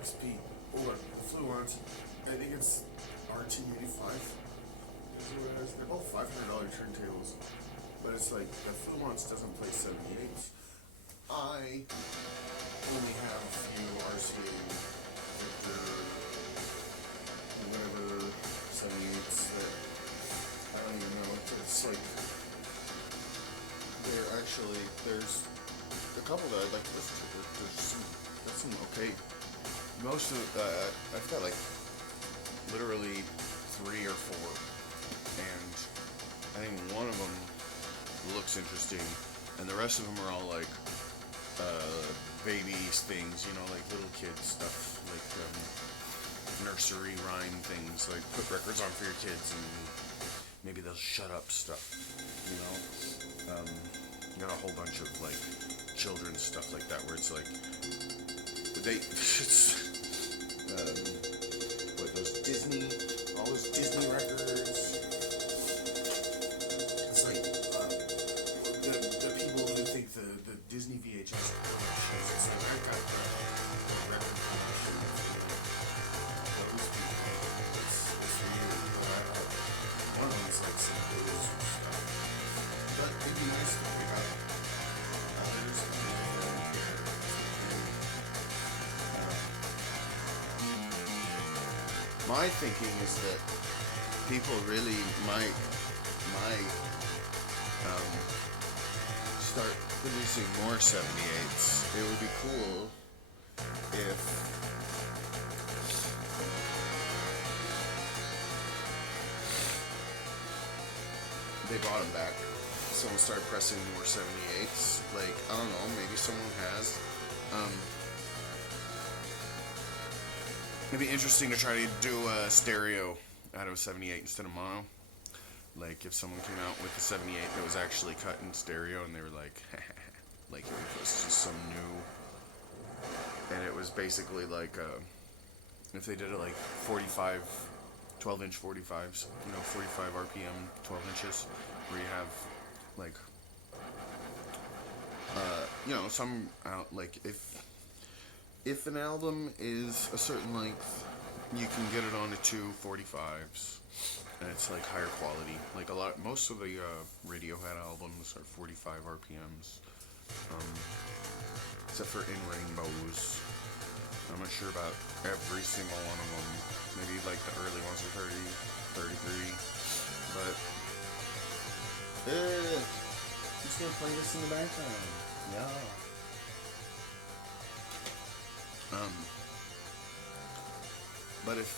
XP. Oh, Fluence. I think it's RT85. They're both $500 turntables, but it's like the Fluence doesn't play 78s. I only have a few RCA Victor, whatever 78s that I don't even know. It's like there's a couple that I'd like to listen to. That's some okay. Most of I've got like literally 3 or 4, and I think one of them looks interesting, and the rest of them are all like baby things, you know, like little kids stuff, like nursery rhyme things, like put records on for your kids and maybe they'll shut up stuff, you know. Got a whole bunch of like children's stuff like that where it's like it's all those Disney records. It's like the people who think the Disney VHS collections. It's like I got the record collection of those people. It's weird, but one of them's like some blues and stuff. But it'd be nice to pick up others and my thinking is that people really might start producing more 78s. It would be cool if they brought them back. Someone started pressing more 78s. Like, I don't know, maybe someone has. It'd be interesting to try to do a stereo out of a 78 instead of mono. Like if someone came out with a 78 that was actually cut in stereo and they were like, like it was just some new, and it was basically like, if they did it like 45, 12-inch 45s, you know, 45 RPM, 12 inches, where you have like, you know, some, like if an album is a certain length, you can get it onto 2 45s, and it's like higher quality. Like most of the Radiohead albums are 45 RPMs, except for In Rainbows. I'm not sure about every single one of them. Maybe like the early ones are 30, 33, but I'm just gonna play this in the background. Yeah. But if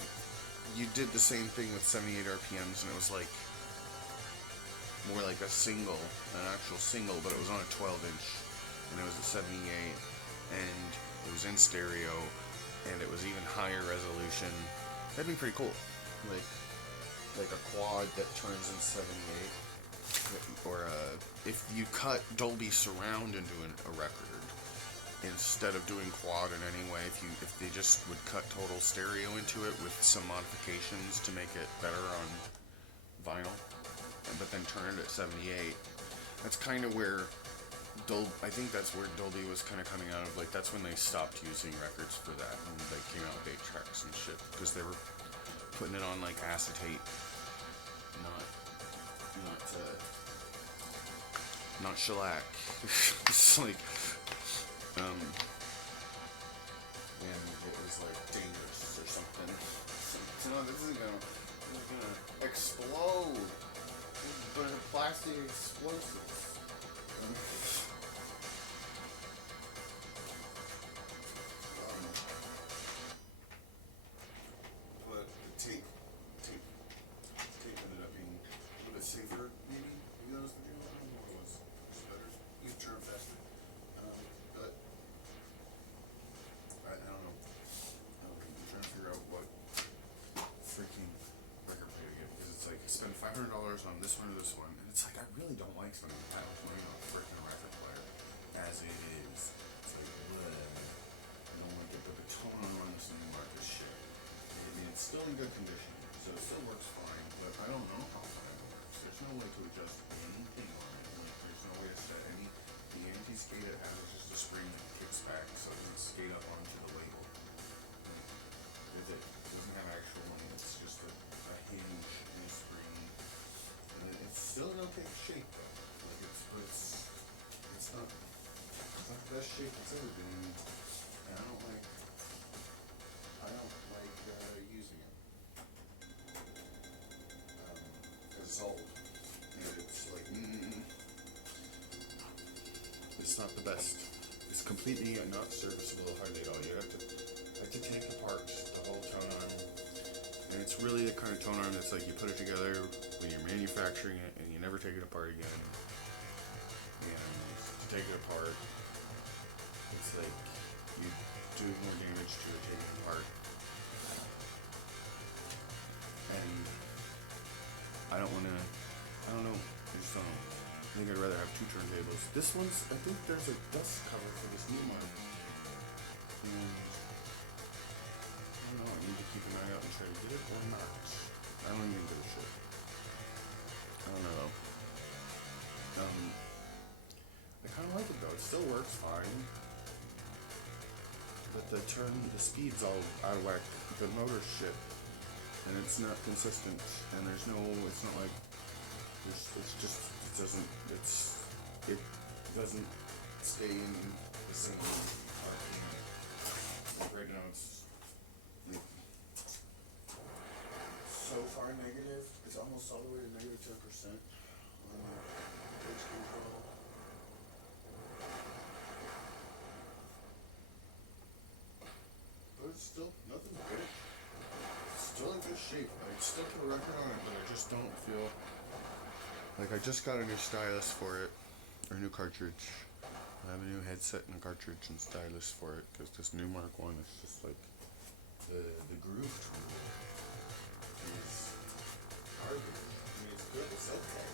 you did the same thing with 78 RPMs and it was like more like a single, an actual single, but it was on a 12-inch and it was a 78 and it was in stereo and it was even higher resolution, that'd be pretty cool. Like a quad that turns in 78, or if you cut Dolby Surround into a record, instead of doing quad in any way, if they just would cut total stereo into it with some modifications to make it better on vinyl, but then turn it at 78, that's kind of where I think that's where Dolby was kind of coming out of, like that's when they stopped using records for that and they came out with 8 tracks and shit, because they were putting it on like acetate, not shellac. It's like and it was like dangerous or something. So no, this isn't gonna explode. But plastic explosives. But the tape ended up being a little bit safer, maybe. Maybe that was the deal. I don't know what it was. It was better. You could turn faster. But I don't know. I'm trying to figure out what freaking record player to get, because it's like I spend $500 on this one or this one, and it's like I really don't like spending that much money on a freaking record player as it is. It's like, bleh. I don't like it, but the tone on this new market shit. I mean, it's still in good condition, so it still works fine, but I don't know how fine it works. There's no way to adjust anything on it. Like, there's no way to set the anti-skate it has is just a spring that kicks back so it doesn't skate up onto the label. And it. It doesn't have actual money. It's just a hinge and a spring. And it's still in okay shape though. Like it's not the best shape it's ever been in. And I don't like using it. Because it's old. And it's like, it's not the best. It's completely not serviceable hardly at all. You have to take apart the whole tone arm. And it's really the kind of tone arm that's like you put it together when you're manufacturing it and you never take it apart again. And to take it apart, it's like you do more damage to it taking it apart. And I don't know. I just don't know. I think I'd rather have two turntables. This one's, I think there's a dust cover for this new one. And I don't know, I need to keep an eye out and try to get it or not. I don't even give a shit. I don't know though. I kind of like it though. It still works fine. But the speed's all out of whack. The motor's shit. And it's not consistent. And it's not like, it doesn't stay in the same RPM. Like right now it's like so far negative. It's almost all the way to negative 10% on the pitch control. But it's still nothing good. It's still in good shape. I'd still put a record on it, but I just don't feel like I just got a new stylus for it, or a new cartridge. I have a new headset and a cartridge and stylus for it because this new Mark 1 is just like the groove tool is garbage. I mean, it's good. It's okay.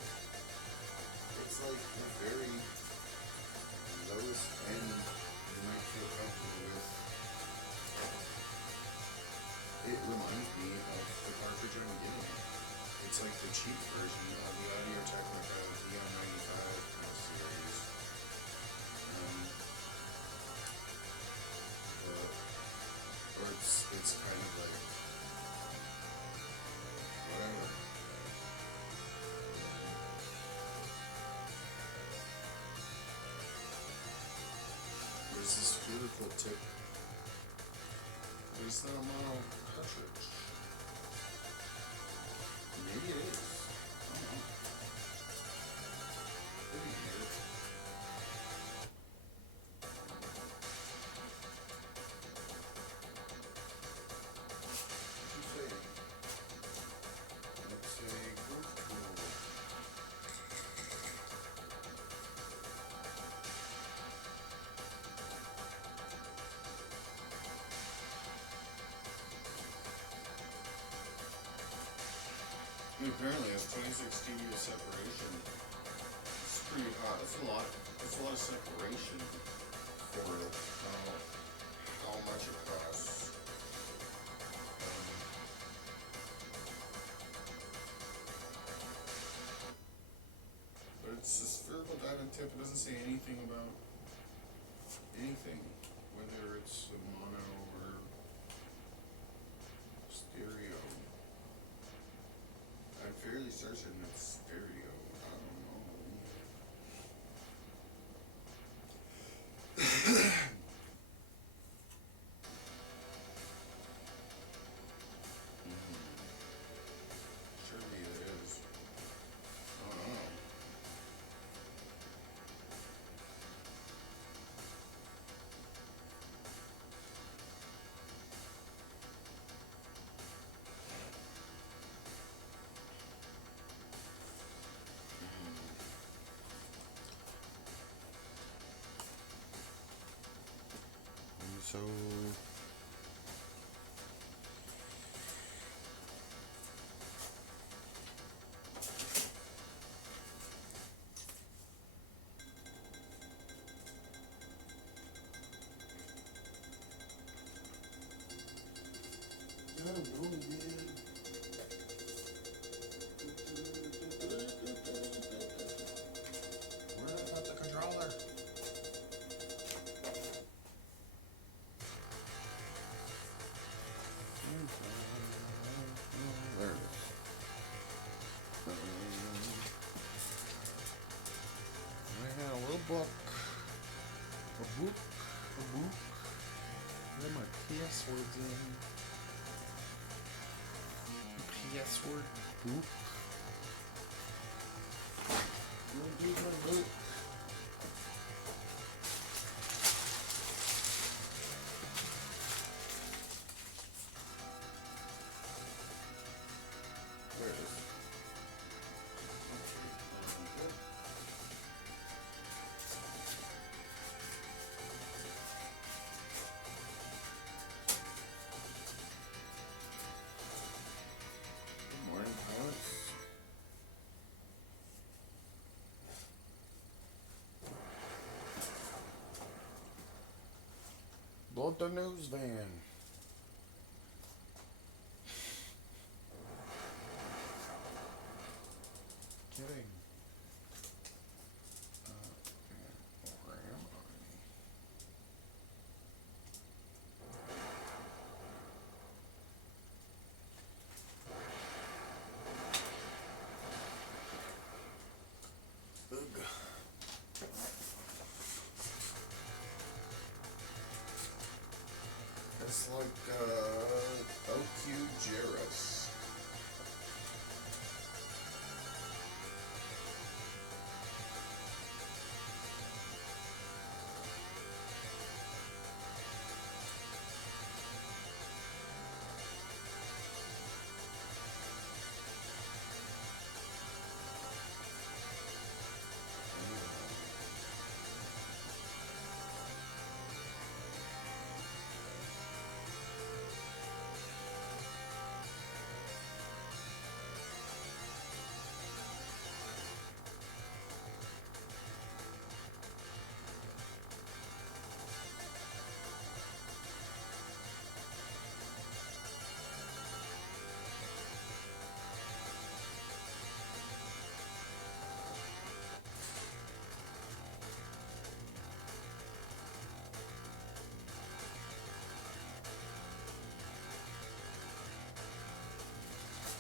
It's like the very lowest end you might feel comfortable with. It reminds me of the cartridge I'm getting. It's like the cheap version of the Audio-Technica VM95 series. Or it's kind of like whatever. There's this really cool tip. But it's not a mono cartridge. Maybe it is. I don't know. Maybe it is. What's it say? It's a groove tool. And apparently it's 26 dB of separation. It's pretty hot. It's a lot of separation for how much it costs. But it's a spherical diamond tip. It doesn't say anything about anything, whether it's a mono or stereo. I'm fairly certain it's stereo. I don't know. Surely it is. I don't know. So I don't know, man. Where did I put the controller? book, a book. Where are my passwords in? Password book. Where's my book? Where is it? Good morning, pilots. Blow up the news van. Kidding. Where am I? Ugh. It's like OQ Jairus.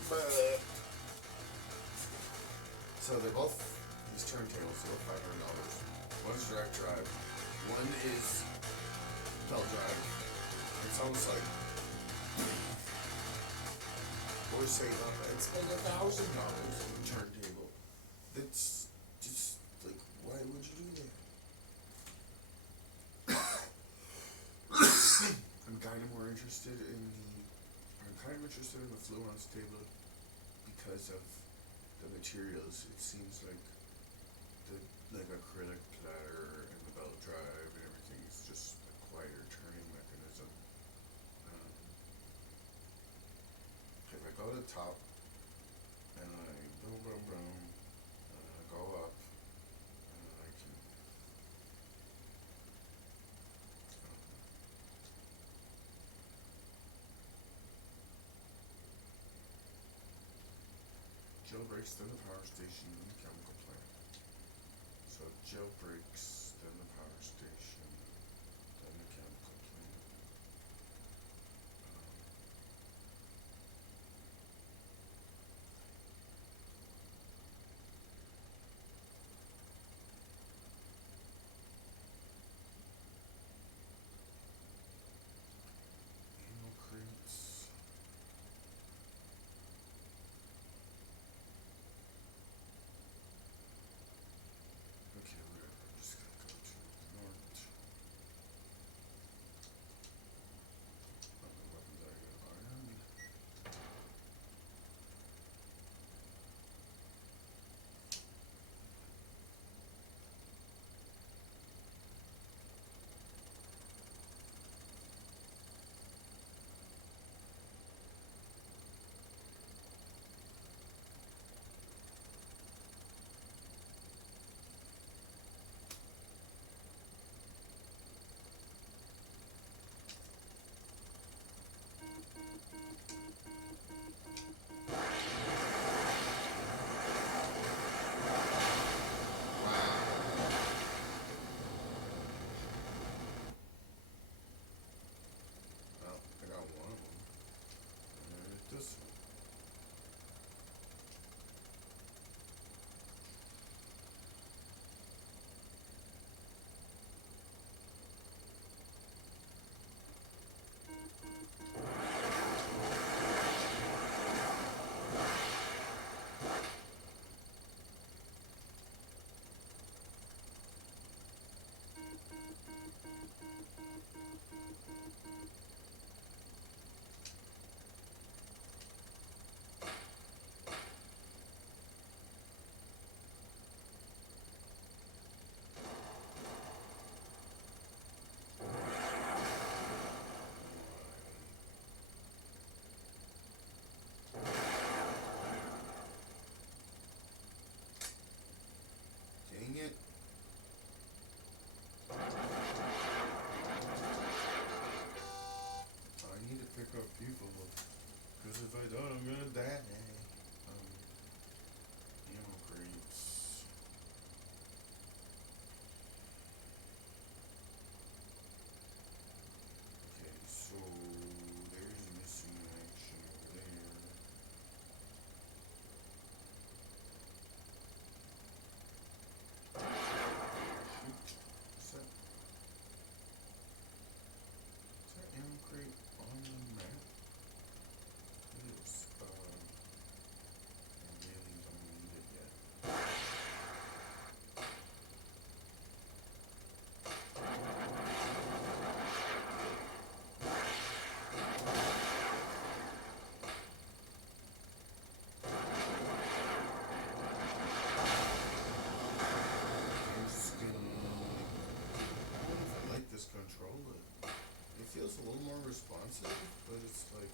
But so they're both these turntables. They're $500. One's direct drive. One is belt drive. It's almost like we're saying it's like $1,000 turntable. That's just like, why would you do that? I'm kind of more interested in the Fluence table because of the materials. It seems like the acrylic platter and the belt drive and everything is just a quieter turning mechanism. If I go to the top and I boom boom boom and I go up and I can jailbreaks, then the power station, then the chemical plant. So jailbreaks, then the power station, then the chemical plant. Ammo crates. Okay, whatever. I'm just gonna go to north. Cause if I don't, I'm gonna die. Ammo crates. Okay, so there's missing action over there. Shoot. Is that ammo crate on the map? It is. I really don't need it yet. I'm just gonna. I don't know if I like this controller. It feels a little more responsive, but it's like.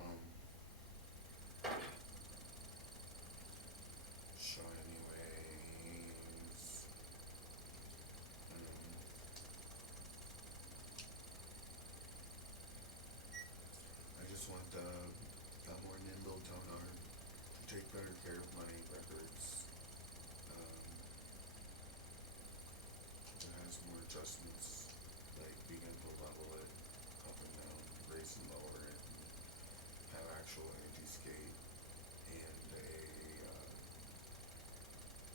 Um, Shiny ways. I just want a more nimble toner to take better care of my records. It has more adjustments, like being able to level it up and down, raise and lower it, and have actual anti-skate, and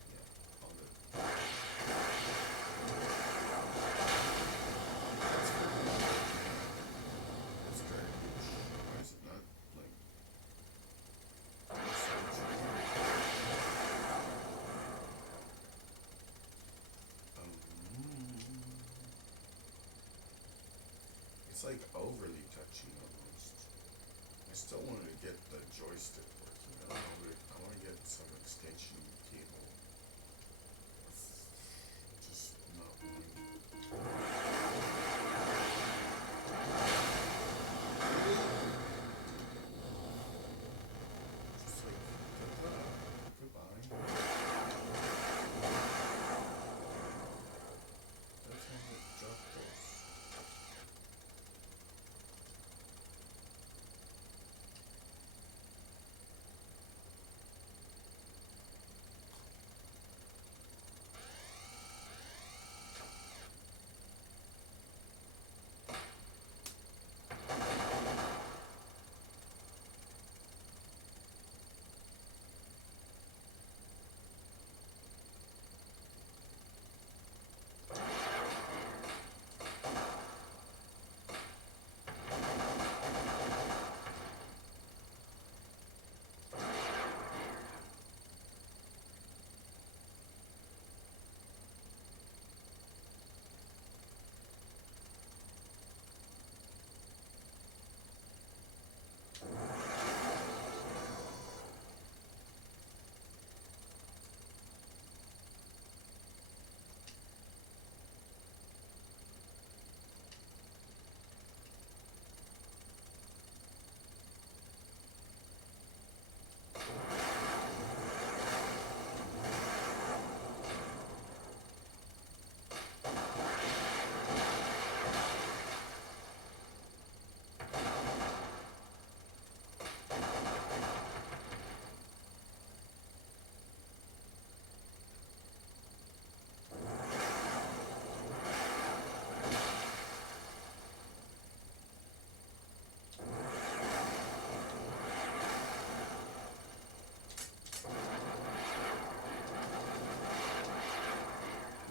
yeah, all the. That's garbage. Why is it not like? It's like overly touchy almost. I still wanted to get the joystick working. I don't know, but I want to get some extension cable. It's just not wanting. Just like goodbye. That's how it dropped this.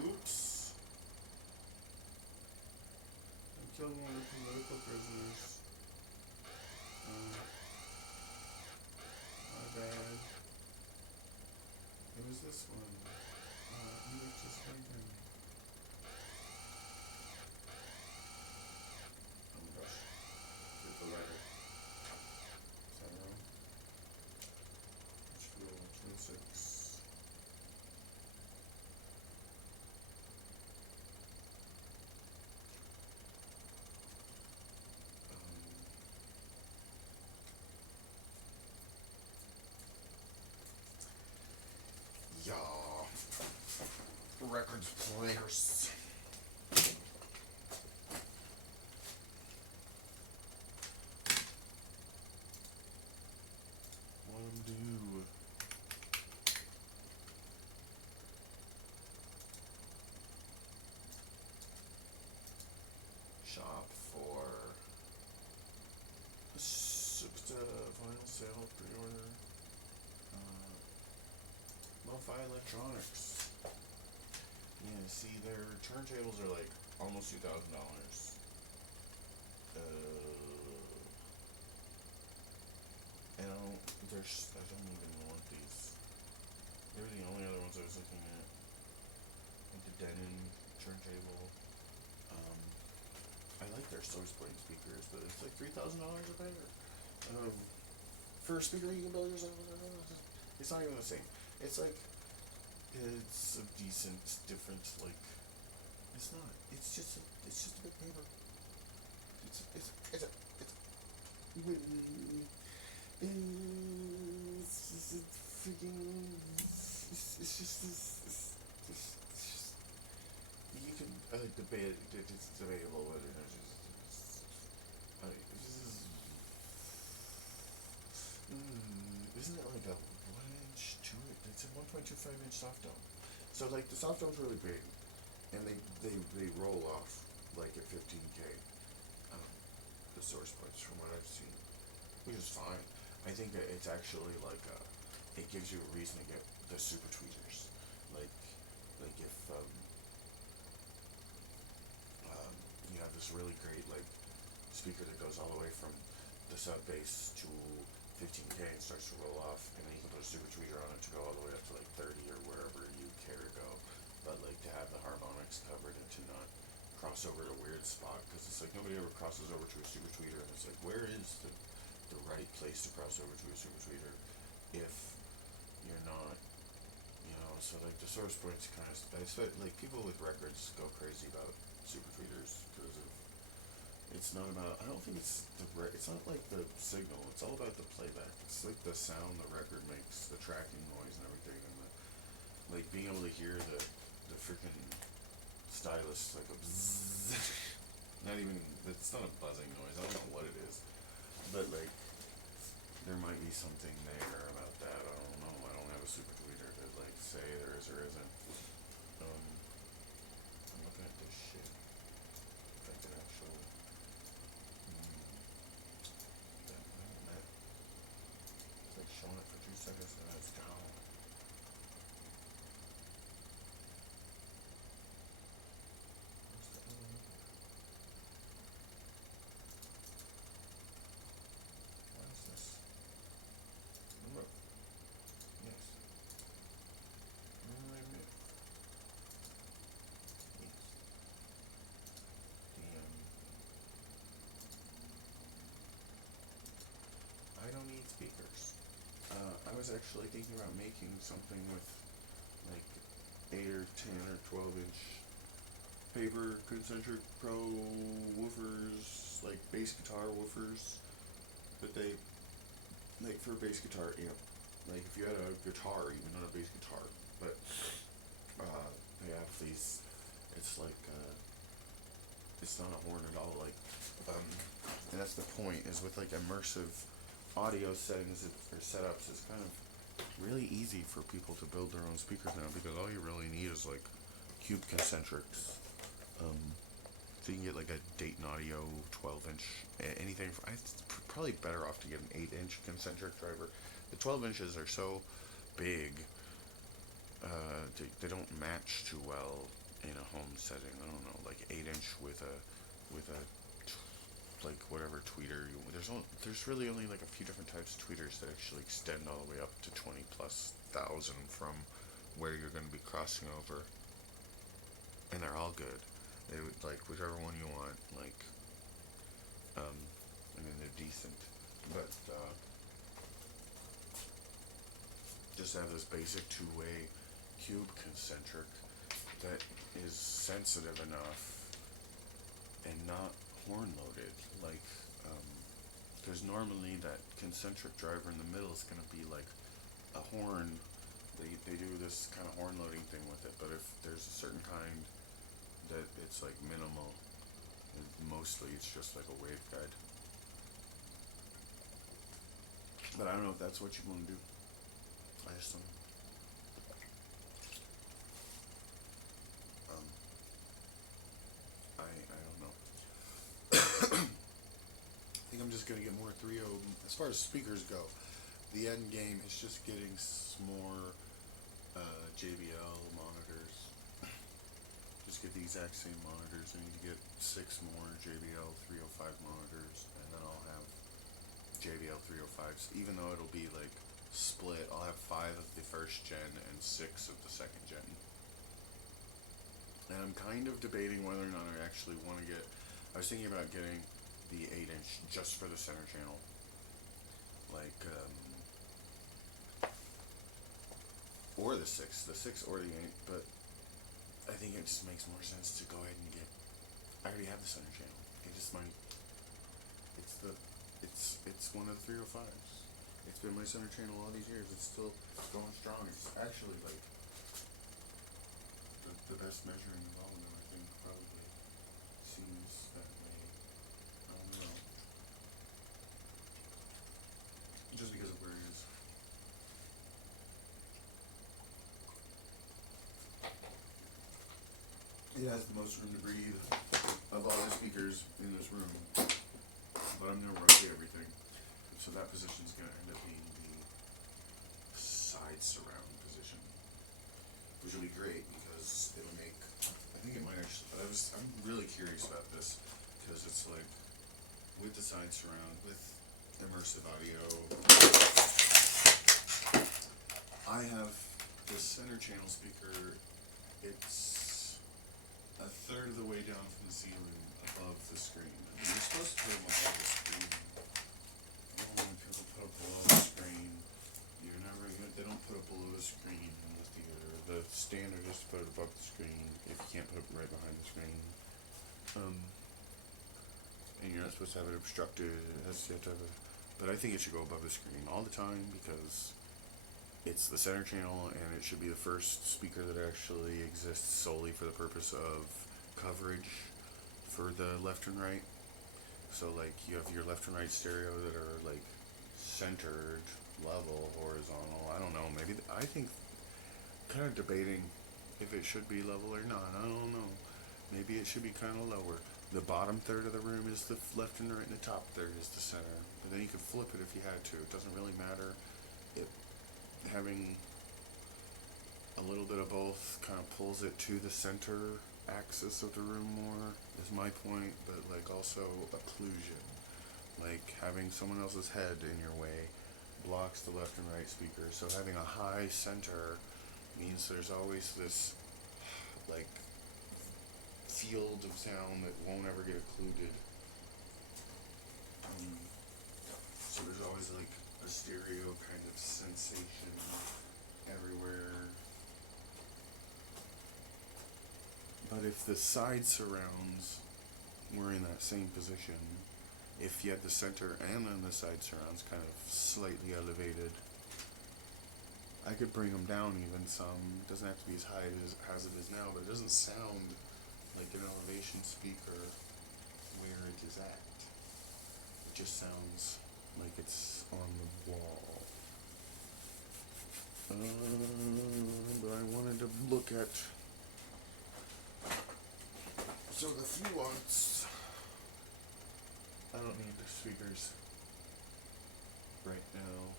Oops. I killed one of the political prisoners. My bad. It was this one. He was just right there. records players. Let them do. Shop for vinyl sale pre-order. Lo-fi electronics. Yeah, see, their turntables are like almost $2,000. I don't even want these. They were the only other ones I was looking at. Like the Denon turntable. I like their source point speakers, but it's like $3,000 a pair. For a speaker you can build yourself. It's not even the same. It's like it's a decent difference. Like it's not. It's just a bit paper. It's just a freaking. You can debate. It's debatable whether it's just. Isn't it like a 1 inch to it? It's a 1.25 inch soft dome. So like the soft dome's really big, and they roll off like at 15K. The source points from what I've seen, which is fine. I think that it's actually like it gives you a reason to get the super tweeters. Like if you have this really great like speaker that goes all the way from the sub bass to 15K and starts to roll off, and then you can put a super tweeter on it to go all the way up to like 30 or wherever you care to go. But like to have the harmonics covered and to not cross over at a weird spot, because it's like nobody ever crosses over to a super tweeter, and it's like where is the right place to cross over to a super tweeter if you're not, so like the source points kind of, I expect like people with records go crazy about super tweeters because of, it's not about, I don't think it's it's not like the signal, it's all about the playback. It's like the sound the record makes, the tracking noise and everything, and like being able to hear the freaking stylus, like a bzzz. Not even, it's not a buzzing noise, I don't know what it is, but like there might be something there about that. I don't know, I don't have a super tweeter to like say there is or isn't. I'm looking at this shit, if I could actually it's like showing it for 2 seconds and then it's gone. Where's the other one? Why is this? Remove. Yes. Remove. Yes. I don't need speakers. I was actually thinking about making something with like 8 or 10 or 12 inch paper concentric pro woofers, like bass guitar woofers, but they, like for a bass guitar amp, like if you had a guitar, even not a bass guitar, but they have these, it's like, it's not a horn at all, like, and that's the point, is with like immersive audio settings or setups, it's kind of really easy for people to build their own speakers now, because all you really need is like cube concentrics. So you can get like a Dayton Audio 12 inch, anything. It's probably better off to get an 8 inch concentric driver. The 12 inches are so big, they don't match too well in a home setting. I don't know, like 8 inch with a like whatever tweeter. There's really only like a few different types of tweeters that actually extend all the way up to 20,000+ from where you're going to be crossing over, and they're all good. They would like whichever one you want. Like, I mean they're decent, but just have this basic two-way cube concentric that is sensitive enough and not horn loaded. Like, there's normally that concentric driver in the middle is going to be like a horn they do this kind of horn loading thing with it, but if there's a certain kind that it's like minimal, and mostly it's just like a waveguide. But I don't know if that's what you want to do. I just don't. Um, I don't know. I think I'm just gonna get more 3.0. As far as speakers go, the end game is just getting more JBL monitors. Just get the exact same monitors. I need to get 6 more JBL 305 monitors, and then I'll have JBL 305s. Even though it'll be like split, I'll have 5 of the first gen and 6 of the second gen. And I'm kind of debating whether or not I actually want to get. I was thinking about getting the 8-inch just for the center channel. Like, or the 6 or the 8, but I think it just makes more sense to go ahead and get. I already have the center channel. It just might. It's one of the 305s. It's been my center channel all these years. It's still going strong. It's actually like the best measuring of all of them. I think probably seems that way. I don't know. Just because of where it is. It has the most room to breathe of all the speakers in this room. But I'm gonna rotate everything. So that position's gonna end up being the side surround position. Which will be great because it'll make, I think it might actually, I'm really curious about this because it's like with the side surround, with immersive audio. I have the center channel speaker, it's a third of the way down from the ceiling above the screen. I mean, you're supposed to put them above the screen. People put it below the screen. You're never gonna, they don't put it below the screen in the theater. The standard is to put it above the screen if you can't put it right behind the screen. And you're not supposed to have it obstructed. You have to have it, but I think it should go above the screen all the time because it's the center channel and it should be the first speaker that actually exists solely for the purpose of coverage for the left and right. So like you have your left and right stereo that are like centered, level, horizontal. I don't know. Maybe I think kind of debating if it should be level or not. I don't know. Maybe it should be kind of lower. The bottom third of the room is the left and right, and the top third is the center. But then you could flip it if you had to. It doesn't really matter. Having a little bit of both kind of pulls it to the center axis of the room more, is my point, but like also occlusion. Like having someone else's head in your way blocks the left and right speakers. So having a high center means there's always this like field of sound that won't ever get occluded. So there's always like a stereo kind of sensation everywhere. But if the side surrounds were in that same position, if you had the center and then the side surrounds kind of slightly elevated, I could bring them down even some. It doesn't have to be as high as it is now, but it doesn't sound like an elevation speaker where it is at. It just sounds like it's on the wall. But I wanted to look at. So the few watts. I don't need the speakers right now.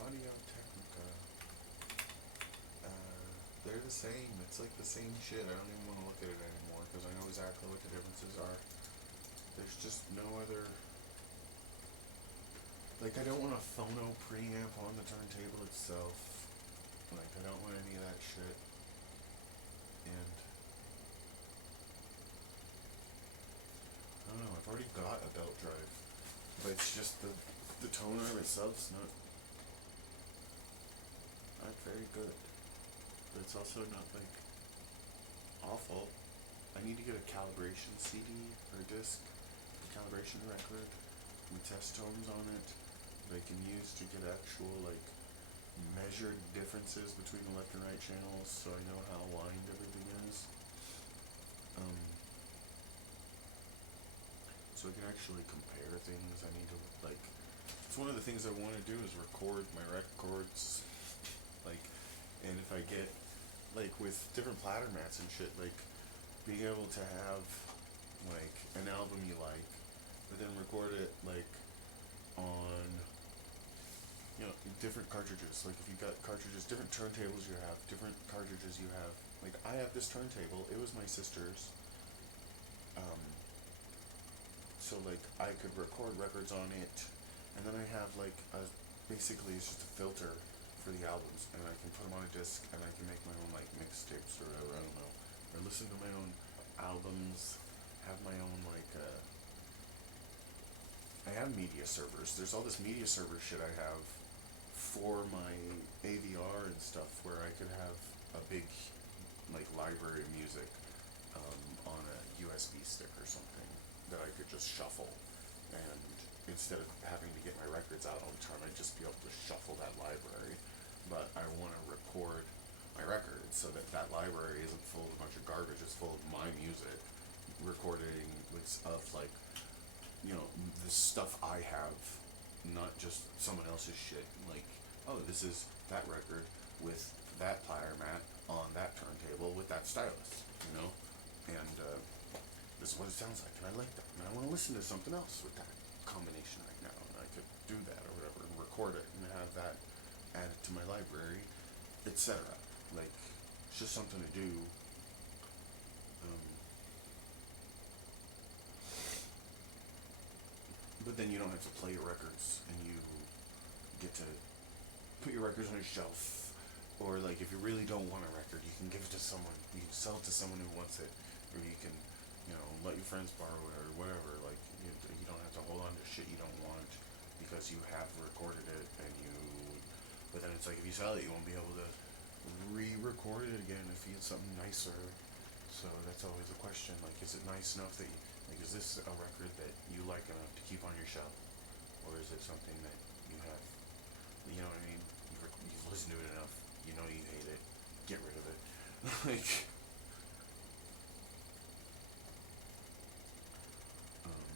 Audio Technica. They're the same. It's like the same shit. I don't even want to look at it anymore because I know exactly what the differences are. There's just no other. Like, I don't want a phono preamp on the turntable itself. Like, I don't want any of that shit. And I don't know. I've already got a belt drive, but it's just the toner itself's not very good. But it's also not like awful. I need to get a calibration CD or disc, a calibration record. with test tones on it that I can use to get actual like measured differences between the left and right channels, so I know how aligned everything is. Um, so I can actually compare things. I need to like. It's one of the things I want to do is record my records, like, and if I get like with different platter mats and shit, like being able to have like an album you like, but then record it like on different cartridges. Like if you got cartridges, different turntables you have, different cartridges you have. Like I have this turntable. It was my sister's. Um, so like I could record records on it, and then I have like a basically it's just a filter for the albums, and I can put them on a disc, and I can make my own like mixtapes or whatever. I don't know, or listen to my own albums. Have my own like. I have media servers. There's all this media server shit I have for my AVR and stuff, where I could have a big like library of music on a USB stick or something that I could just shuffle, and instead of having to get my records out all the time, I'd just be able to shuffle that library. But I want to record my records so that that library isn't full of a bunch of garbage. It's full of my music, recording with of like the stuff I have, not just someone else's shit. Like, oh, this is that record with that platter mat on that turntable with that stylus, and this is what it sounds like, and I like that, and I want to listen to something else with that combination right now, and I could do that or whatever, and record it, and have that added to my library, etc. Like, it's just something to do. Um, but then you don't have to play your records, and you get to put your records on a shelf, or like if you really don't want a record, you can give it to someone. You can sell it to someone who wants it, or you can, let your friends borrow it or whatever. Like you don't have to hold on to shit you don't want because you have recorded it, and you. But then it's like if you sell it, you won't be able to re-record it again if you get something nicer. So that's always a question. Like, is it nice enough that is this a record that you like enough to keep on your shelf, or is it something that you have? You know what I mean? You've listened to it enough. You know you hate it. Get rid of it. like, um,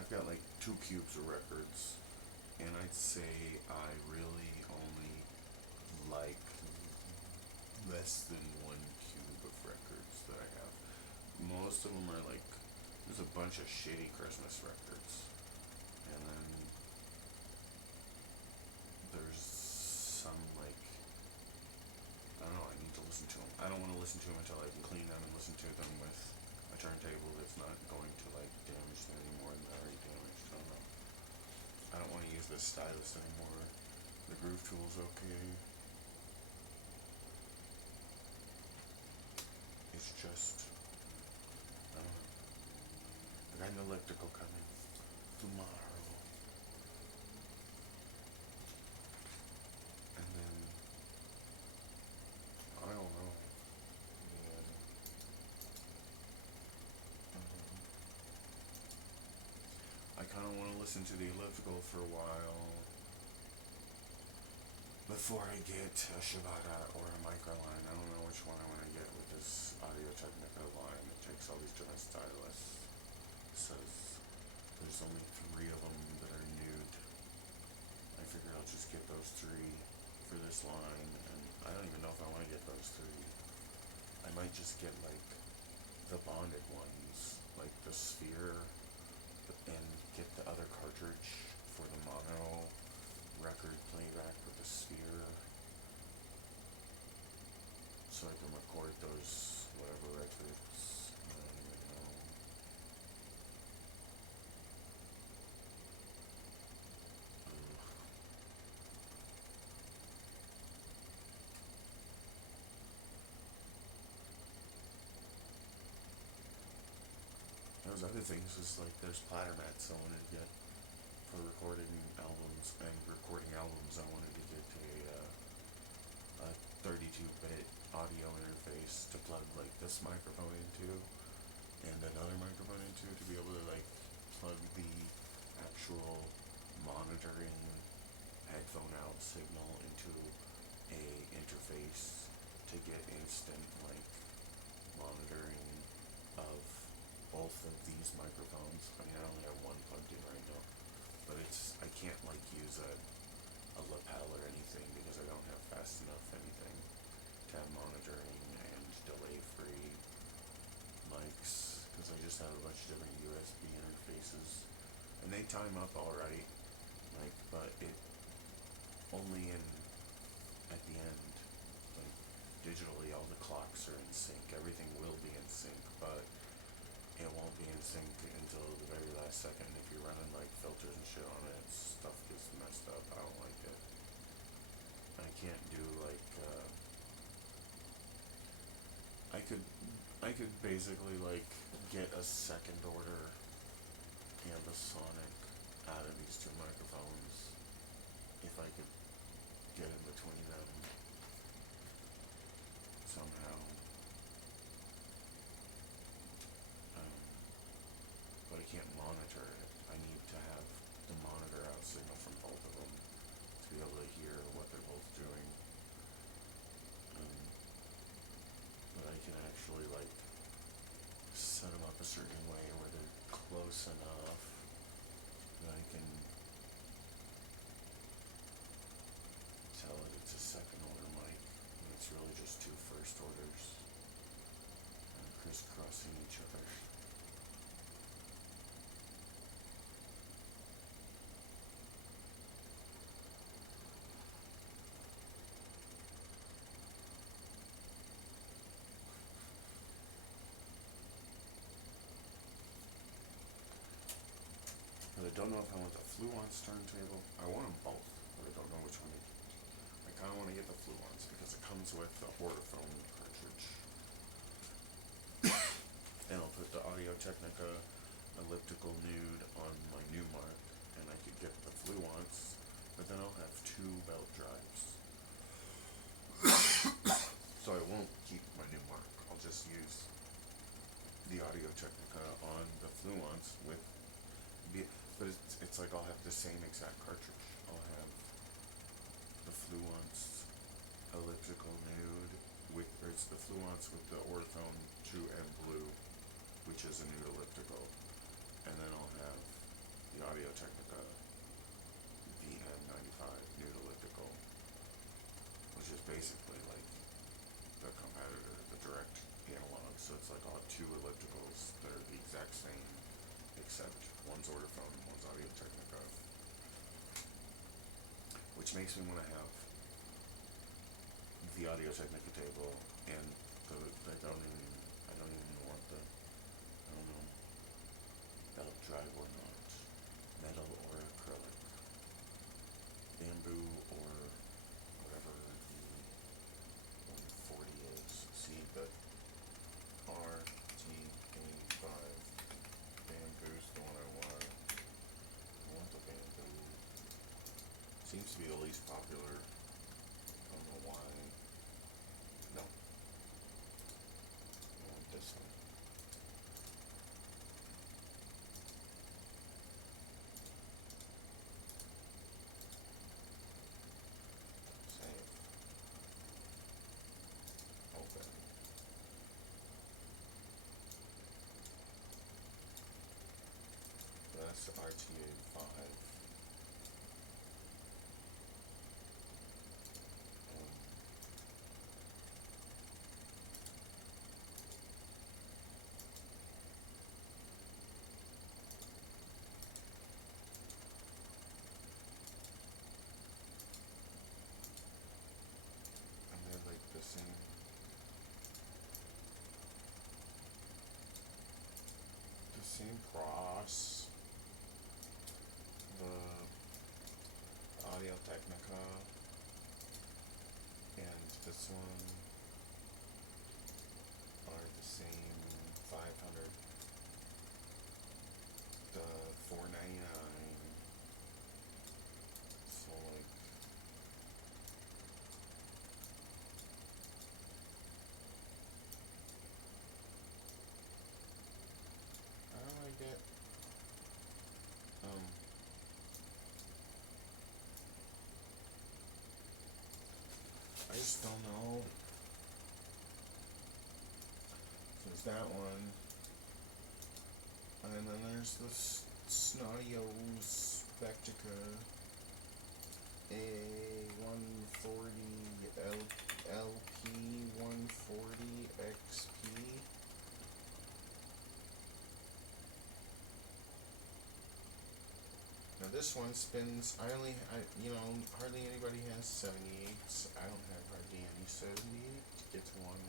I've got like 2 cubes of records, and I'd say I really only like less than 1 cube of records that I have. Most of them are like, there's a bunch of shitty Christmas records, and then there's some like, I don't know, I need to listen to them. I don't want to listen to them until I can clean them and listen to them with a turntable that's not going to like damage them any more than they're already damaged. I don't know. I don't want to use this stylus anymore. The Groove Tool's okay. It's just, I don't know. I got an elliptical coming tomorrow. And then, I don't know. Yeah. I kind of want to listen to the elliptical for a while before I get a Shibata or a Microline. I don't know which one I want to get with this Audio-Technica line that takes all these different stylus. It says there's only 3 of them that are nude. I figure I'll just get those 3 for this line, and I don't even know if I want to get those 3. I might just get like the bonded ones, like the sphere, and get the other cartridge for the mono record playback with the sphere, so I can record those whatever records. I don't even know. Those other things is like there's platter mats I wanted to get for recording albums, and recording albums I wanted to get a 32-bit audio interface to plug like this microphone into and another microphone into, to be able to like plug the actual monitoring headphone out signal into a interface to get instant like monitoring of both of these microphones. I mean, I only have one plugged in right now, but I can't like use a lapel or anything because I don't have fast enough anything to have monitoring and delay free mics, because I just have a bunch of different USB interfaces and they time up alright, like, but it only in at the end, like, digitally all the clocks are in sync, everything will be in sync, but it won't be in sync until the very last second. If you're running like filters and shit on it, stuff gets messed up. I don't like it. I can't do like I could basically like get a second order ambisonic out of these two microphones if I could get in between them somehow. Um, but I can't monitor it. I need to have the monitor out signal from both of them to be able to hear what they're both doing. Um, but I can actually like set them up a certain way where they're close enough that I can tell it it's a second order mic, and it's really just two first orders crisscrossing each other. But I don't know if I want the Fluence turntable. I want them both, but I don't know which one to get. I kind of want to get the Fluence because it comes with the Orthophone cartridge. And I'll put the Audio-Technica elliptical nude on my new mark, and I could get the Fluence, but then I'll have two belt drives. So I won't keep my new mark. I'll just use the Audio-Technica on the Fluence with but it's like I'll have the same exact cartridge. I'll have the Fluence elliptical nude or it's the Fluence with the Orthophone True and Blue, which is a nude elliptical, and then I'll have the Audio-Technica VM95 nude elliptical, which is basically like the competitor, the direct analog. So it's like I'll have two ellipticals that are the exact same, except one's Orthophone and one's Audio-Technica, which makes me want to have the Audio-Technica table and I don't even want the, I don't know, belt drive or not, metal or acrylic, bamboo or whatever the 140 is. See, the RT85 bamboo's the one I want. I want the bamboo. Seems to be the least popular. I don't know why. No. I want this one. Save. Open. That's RT85. And they're like the same cross. The Audio-Technica and this one are the same 500. The $4.99. So like how do I get I just don't know. There's that one. And then there's the Snaudio Spectica A140 LP 140 XP. Now this one spins, hardly anybody has 78s. I don't have hardly any 78. It's one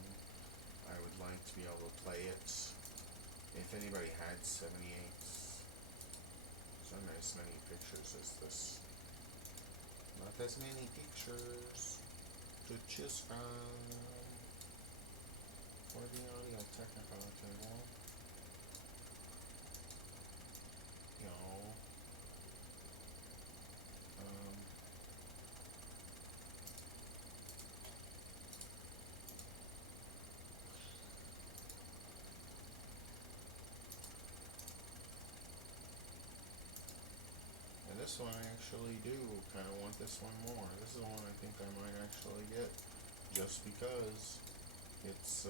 I would like to be able to play it. If anybody had 78s. So nice many pictures as this. Not as many pictures to choose from for the audio technical table. You know. And this one I actually do kind of want this one more. This is the one I think I might actually get just because it's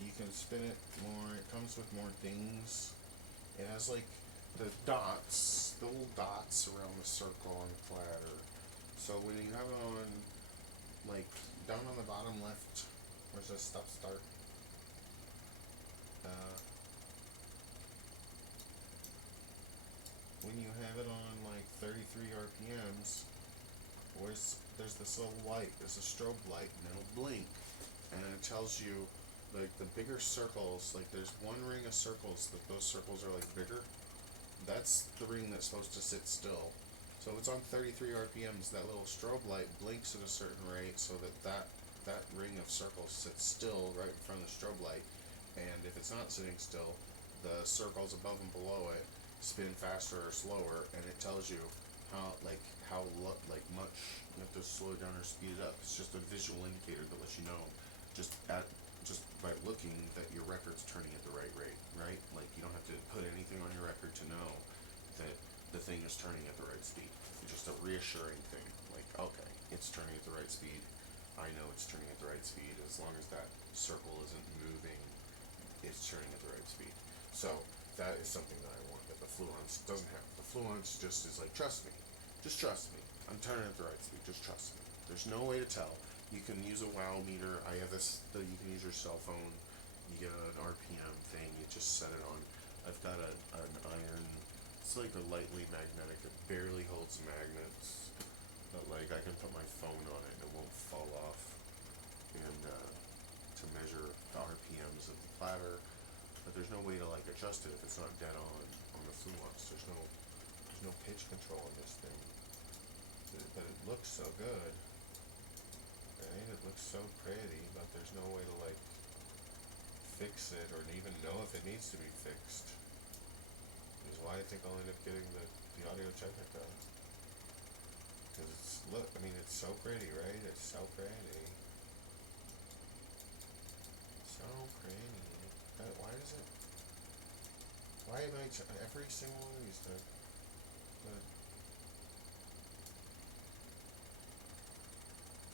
you can spin it more. It comes with more things. It has like the dots, the little dots around the circle on the platter. So when you have it on, like down on the bottom left, where's the stop start? When you have it on like 33 RPMs, there's this little light, there's a strobe light, and it'll blink, and it tells you like the bigger circles, like there's one ring of circles that those circles are like bigger. That's the ring that's supposed to sit still. So if it's on 33 RPMs, that little strobe light blinks at a certain rate so that ring of circles sits still right in front of the strobe light. And if it's not sitting still, the circles above and below it spin faster or slower, and it tells you how much you have to slow it down or speed it up. It's just a visual indicator that lets you know just by looking that your record's turning at the right rate, right? Like you don't have to put anything on your record to know that the thing is turning at the right speed. It's just a reassuring thing. Like, okay, it's turning at the right speed. I know it's turning at the right speed. As long as that circle isn't moving, it's turning at the right speed. So that is something that I want that the Fluence doesn't have. The Fluence just is like, trust me. Just trust me. I'm turning at the right speed. Just trust me. There's no way to tell. You can use a wow meter. I have this that you can use your cell phone. You get an RPM thing. You just set it on. I've got an iron. It's like a lightly magnetic. It barely holds magnets. But like I can put my phone on it and it won't fall off. And to measure the RPMs of the platter. But there's no way to like adjust it if it's not dead on the Fluence. There's no pitch control in this thing. But it looks so good. Right? It looks so pretty, but there's no way to like fix it or even know if it needs to be fixed. Which is why I think I'll end up getting the Audio Technica. Because it's so pretty, right? It's so pretty. So pretty. Why am I every single one of these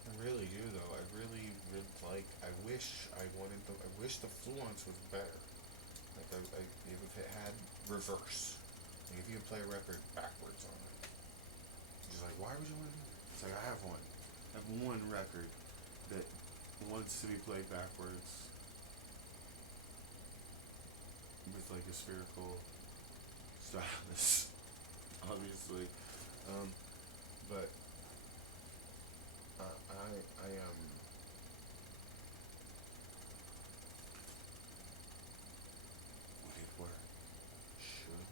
I really do though. I really would like. I wish the Fluence was better. Like if it had reverse. Like if you could play a record backwards on it. She's like, why would you want to? It's like I have one. I have one record that wants to be played backwards with like a spherical stylus, obviously. But I would it work? Should.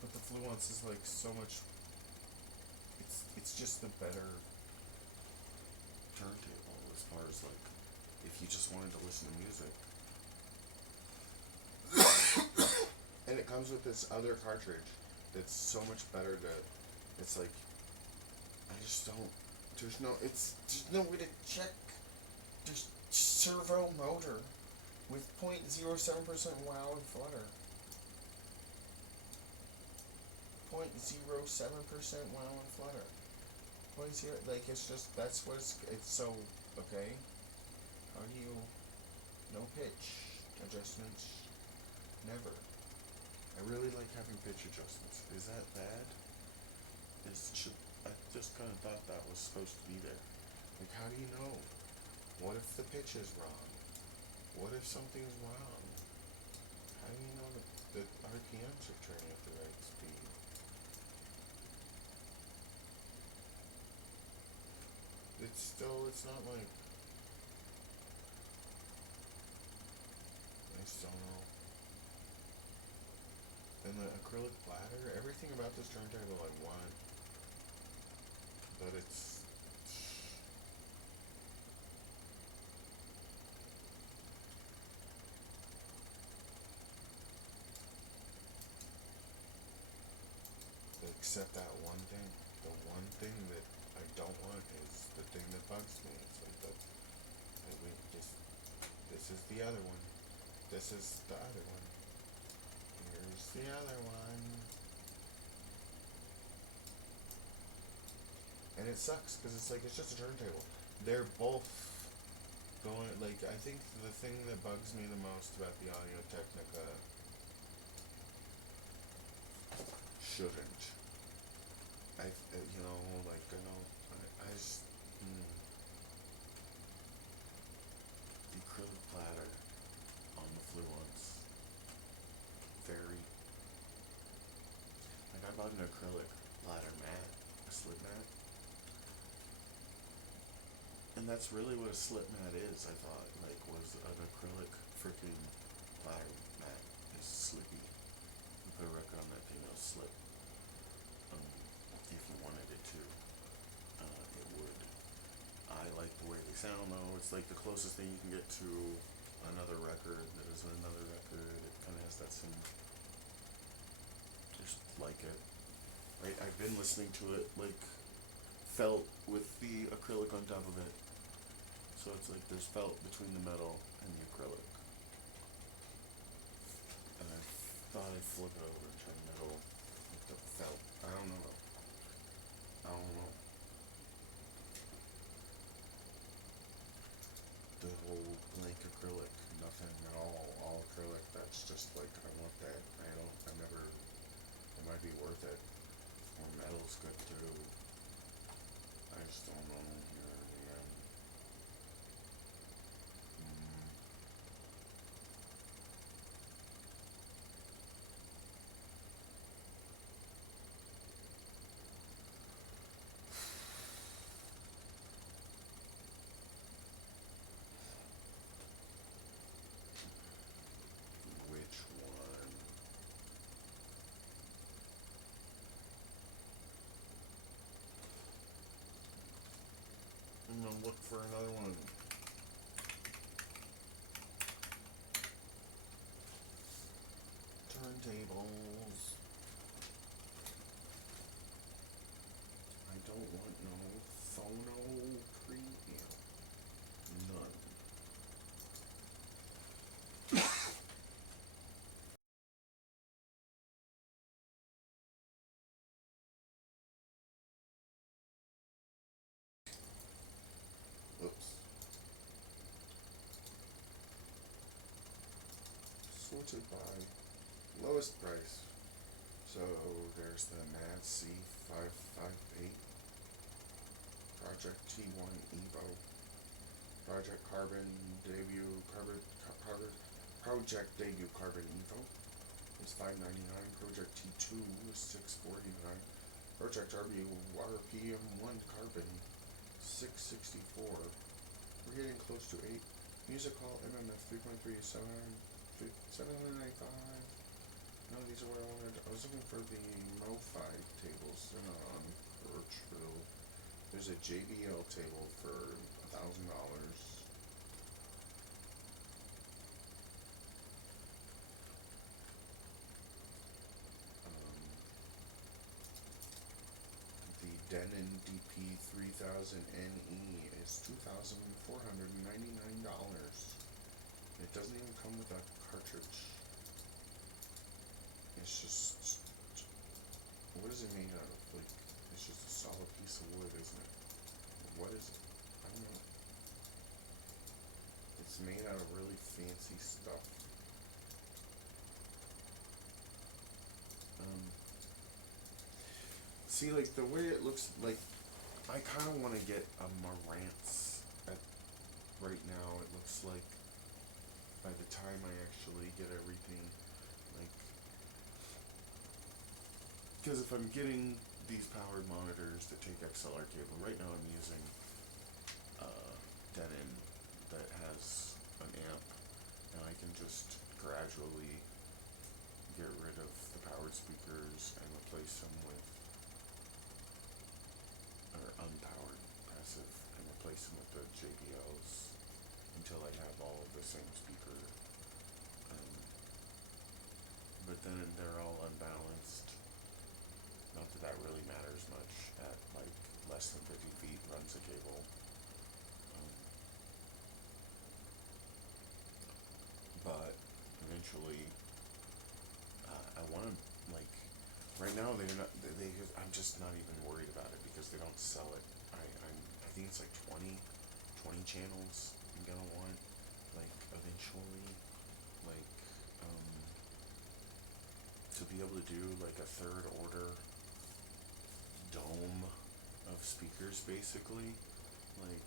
But the Fluence is like so much. It's just the better turntable as far as like if you just wanted to listen to music. And it comes with this other cartridge that's so much better it's like I just don't there's no way to check. There's servo motor with 0.07% wow and flutter. 0.07% wow and flutter. Point zero, like it's just that's what it's so okay. How do you no pitch adjustments? Never. I really like having pitch adjustments. Is that bad? I just kind of thought that was supposed to be there. Like, how do you know? What if the pitch is wrong? What if something's wrong? How do you know that the RPMs are turning at the right speed? It's not like, I just don't know. And the acrylic bladder, everything about this turntable I want, but it's except that one thing. The one thing that I don't want is the thing that bugs me. It's like this is the other one. This is the other one. Here's the other one. And it sucks because it's like it's just a turntable. They're both going like I think the thing that bugs me the most about the Audio Technica shouldn't. I just the acrylic bladder on the Fluence. Very like I bought an acrylic bladder mat, a slip mat. And that's really what a slip mat is, I thought, like, was an acrylic freaking bladder mat. It's slippy. You put a record on that thing, it'll slip. If you wanted it to, it would. I like the way they sound, though. It's like the closest thing you can get to another record that isn't another record. It kind of has that same, just like it. I've been listening to it, like, felt with the acrylic on top of it. So it's like there's felt between the metal and the acrylic. And I thought I'd flip it over and try metal with the felt. I don't know. The whole blank acrylic, nothing at all acrylic. That's just like I want that. It might be worth it. Or metal's good too. I just don't know here again. Which one? I'm gonna look for another one. Turntables. I don't want no phono premium. None. Oops. Sorted by lowest price. So there's the Mad C558, Project T1 Evo, Project Debut Carbon Evo is $599. Project T2 is $649. Project RPM1 Carbon $664. We're getting close to 8. Music Hall MMF 3.3 is $795. No, these are what I wanted. I was looking for the MoFi tables. They're not on Birchville. There's a JBL table for $1,000. The Denon DP3000NE is $2,499. It doesn't even come with a cartridge. It's just, what is it made out of? Like, it's just a solid piece of wood, isn't it? What is it? I don't know. It's made out of really fancy stuff. See, like, the way it looks, like, I kind of want to get a Marantz at, right now. It looks like by the time I actually get everything, like, because if I'm getting these powered monitors that take XLR cable, right now I'm using Denon that has an amp, and I can just gradually get rid of the powered speakers and replace them with, or unpowered passive, and replace them with the JBLs until I have all of the same speaker. But then they're all unbalanced. Not that that really matters much at like less than 50 feet runs a cable. But eventually, I want to, like, right now they're not, I'm just not even worried about it because they don't sell it. I think it's like 20 channels I'm gonna want, like, eventually, like, to be able to do like a third order dome of speakers, basically, like,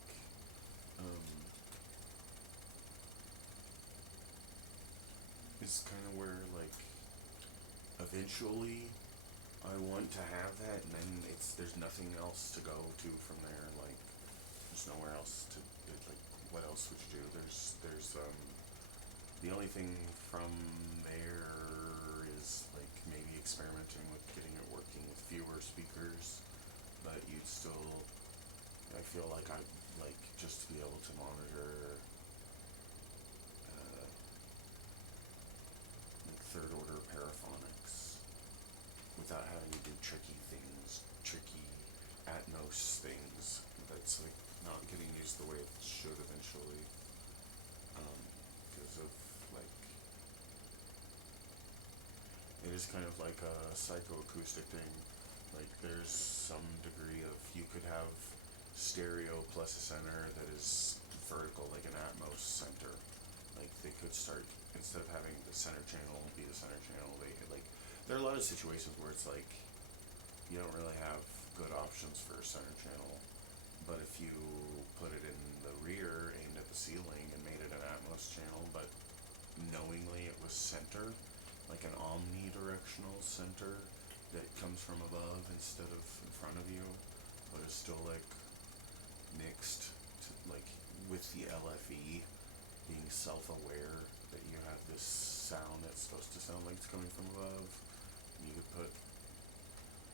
is kind of where, like, eventually I want to have that, and then there's nothing else to go to from there. Like, there's nowhere else to, like, what else would you do? There's the only thing from there is like maybe experimenting with getting it working with fewer speakers, but you'd still, I feel like I'd like just to be able to monitor like third order paraphonics without having to do tricky things, tricky Atmos things that's like not getting used the way it should eventually, because of, like, it is kind of like a psychoacoustic thing. Like, there's some degree of, you could have stereo plus a center that is vertical, like an Atmos center. Like, they could start, instead of having the center channel be the center channel, they, like, there are a lot of situations where it's like, you don't really have good options for a center channel, but if you put it in the rear, aimed at the ceiling, and made it an Atmos channel, but knowingly it was center, like an omnidirectional center that comes from above instead of in front of you, but is still like mixed to, like, with the LFE being self-aware that you have this sound that's supposed to sound like it's coming from above. You could put,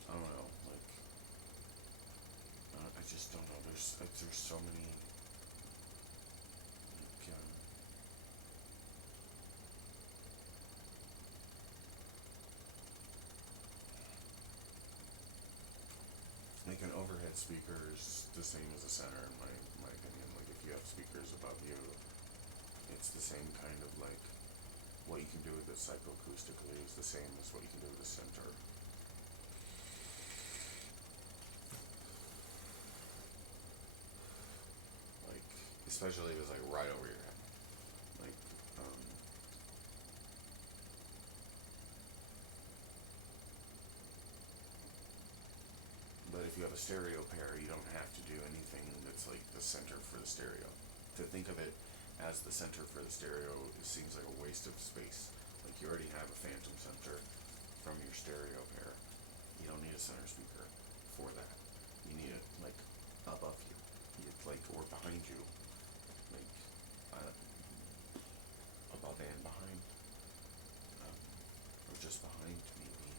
I don't know, like, I just don't know. There's so many, like an overhead speaker is the same as a center in my opinion. Like, if you have speakers above you, it's the same kind of, like, what you can do with it psychoacoustically is the same as what you can do with a center. Like, especially if it's like right over your head. Like, but if you have a stereo pair, you don't have to do anything that's like the center for the stereo. To think of it as the center for the stereo, it seems like a waste of space. Like, you already have a phantom center from your stereo pair. You don't need a center speaker for that. You need it, like, above you. It's like, or behind you. Like, above and behind. Or just behind, maybe.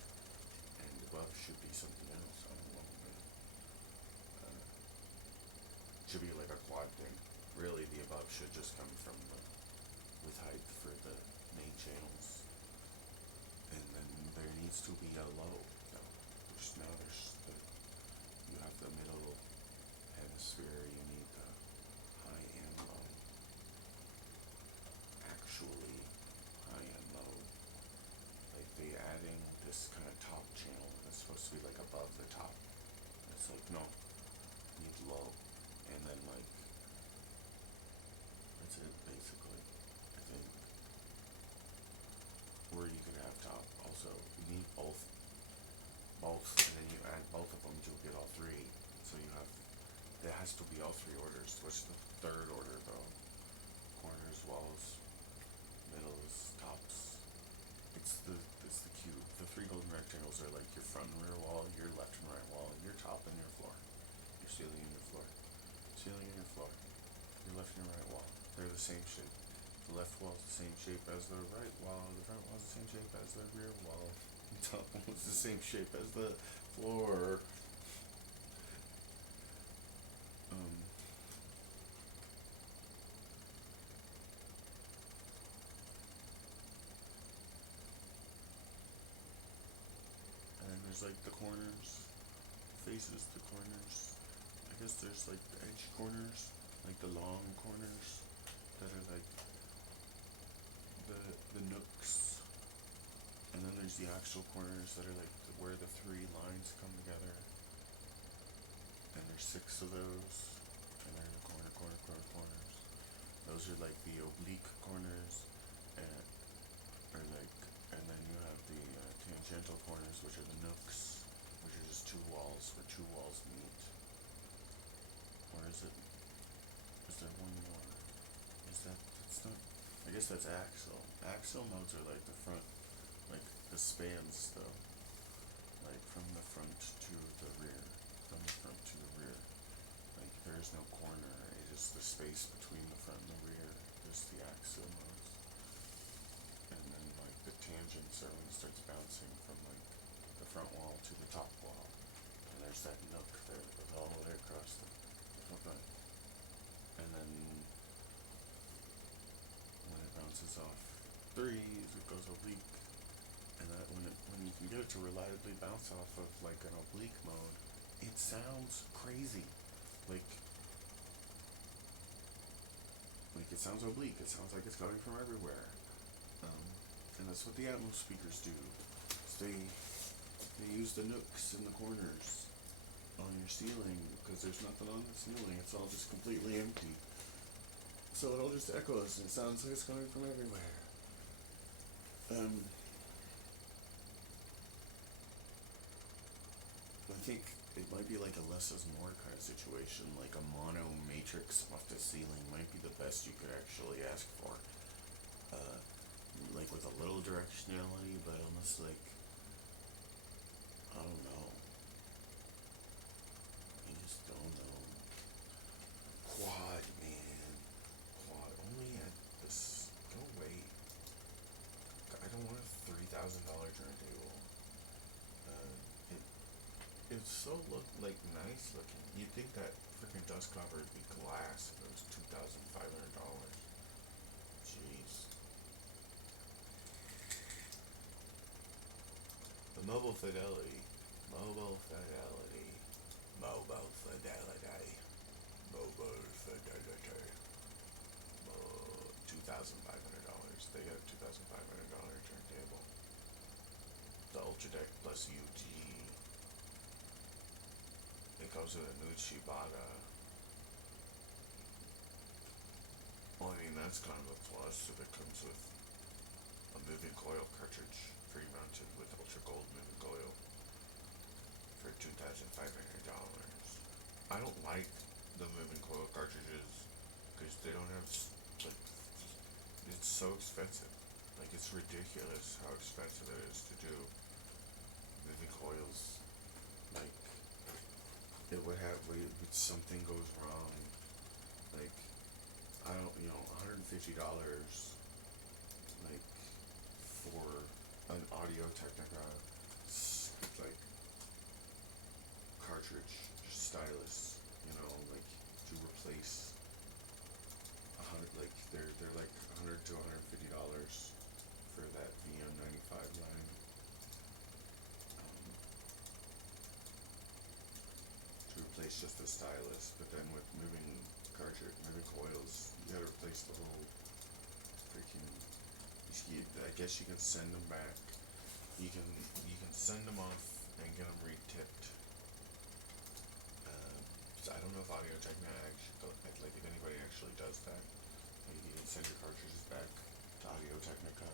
And above should be something else. I don't know. Should be like a quad thing. Really, the above should just come from the, with height for the main channels. And then there needs to be a low, though. Now there's the, you have the middle hemisphere, you need the high and low. Actually, high and low. Like they adding this kind of top channel that's supposed to be like above the top. It's like no, need low, and then like that's it basically. I think. Or you could have top. Also, you need both, and then you add both of them to get all three. So you have. There has to be all three orders. What's the third order though? Corners, walls, middles, tops. It's the cube. The three golden rectangles are like your front and rear wall, your left and right wall, your top and your floor. Your ceiling and your floor. Ceiling and your floor. Your left and your right wall. They're the same shape. The left wall is the same shape as the right wall. The front wall is the same shape as the rear wall. The top wall is the same shape as the floor. Um, and then there's like the corners, faces the corners. I guess there's like the edge corners, like the long corners that are like the nooks. And then there's the actual corners that are like where the three lines come together. And there's 6 of those. And they're the corners. Those are like the oblique corners. And, or like, and then you have the tangential corners, which are the nooks, which are just two walls where two walls meet. Or is it? Is there one more? Is that? That's not. I guess that's axial. Axial modes are like the front, like the spans though. Like from the front to the rear. From the front to the rear. Like there is no corner. It is the space between the front and the rear. Just the axial modes. And then like the tangents are when it starts bouncing from like the front wall to the top wall. And there's that nook there that goes all the way across the front. And then when it bounces off threes, it goes oblique. And that when you can get it to reliably bounce off of like an oblique mode, it sounds crazy. Like it sounds oblique. It sounds like it's coming from everywhere. And that's what the Atmos speakers do. They use the nooks and the corners on your ceiling because there's nothing on the ceiling. It's all just completely empty. So it all just echoes and it sounds like it's coming from everywhere. I think it might be like a less is more kind of situation. Like a mono matrix off the ceiling might be the best you could actually ask for. Like with a little directionality, but almost like, I don't know. I just don't know. Quad, man. Quad. Only at this. Go away. I don't want a $3,000 turntable. It's so like nice looking. You'd think that freaking dust cover would be glass if it was $2,500. Jeez. The mobile fidelity. Mobile fidelity. Mobile fidelity. Mobile fidelity. $2,500. They got a $2,500 turntable. The Ultra Deck Plus UG. It comes with a new Shibata. Well, I mean, that's kind of a plus if it comes with a moving coil cartridge pre-mounted with ultra gold moving coil for $2,500. I don't like the moving coil cartridges because they don't have, like, it's so expensive. Like, it's ridiculous how expensive it is to do moving coils. Like, it would have, if something goes wrong, like, I don't, $150, like, for an Audio Technica, like, cartridge, stylus, like, to replace they're like $100 to $150 for that VM95 line. To replace it's just a stylus. But then with moving coils, you gotta replace the whole freaking. I guess you can send them back. You can send them off and get them re-tipped. So I don't know if Audio Technica actually, like if anybody actually does that. Like you can send your cartridges back to Audio Technica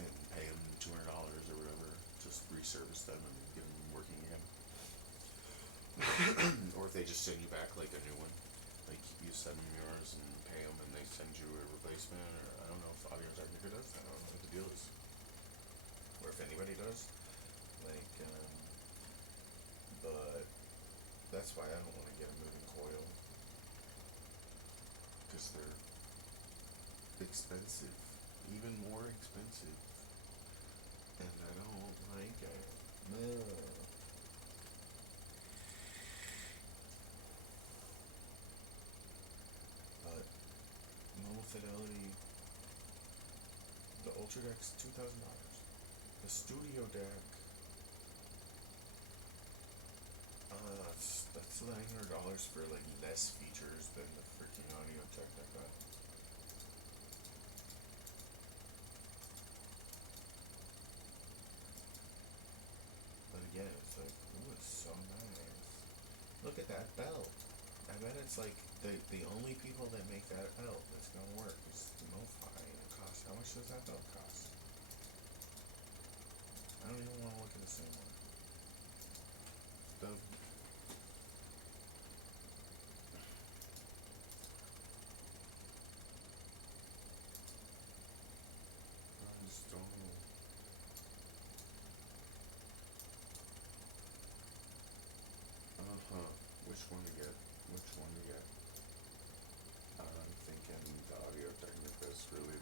and pay them $200 or whatever, just reservice them and get them working again. Or if they just send you back like a new one, like you send them yours and pay them and they send you a replacement, or I don't know if Audio Technica does that. I don't know what the deal is, or if anybody does. Like, but that's why I don't want to get a moving coil, because they're expensive, even more expensive, and I don't like it. No. But low fidelity, the Ultra Deck's $2,000. The Studio Deck, that's $900 for like less features than the freaking Audio Technica. But again, it's like, ooh, it's so nice. Look at that belt. I bet it's like the only people that make that belt that's gonna work is the MoFi, and it costs. How much does that belt cost? I don't even want to look at this anymore. The Stone. Which one to get? Which one to get? I'm thinking the Audio Technica is really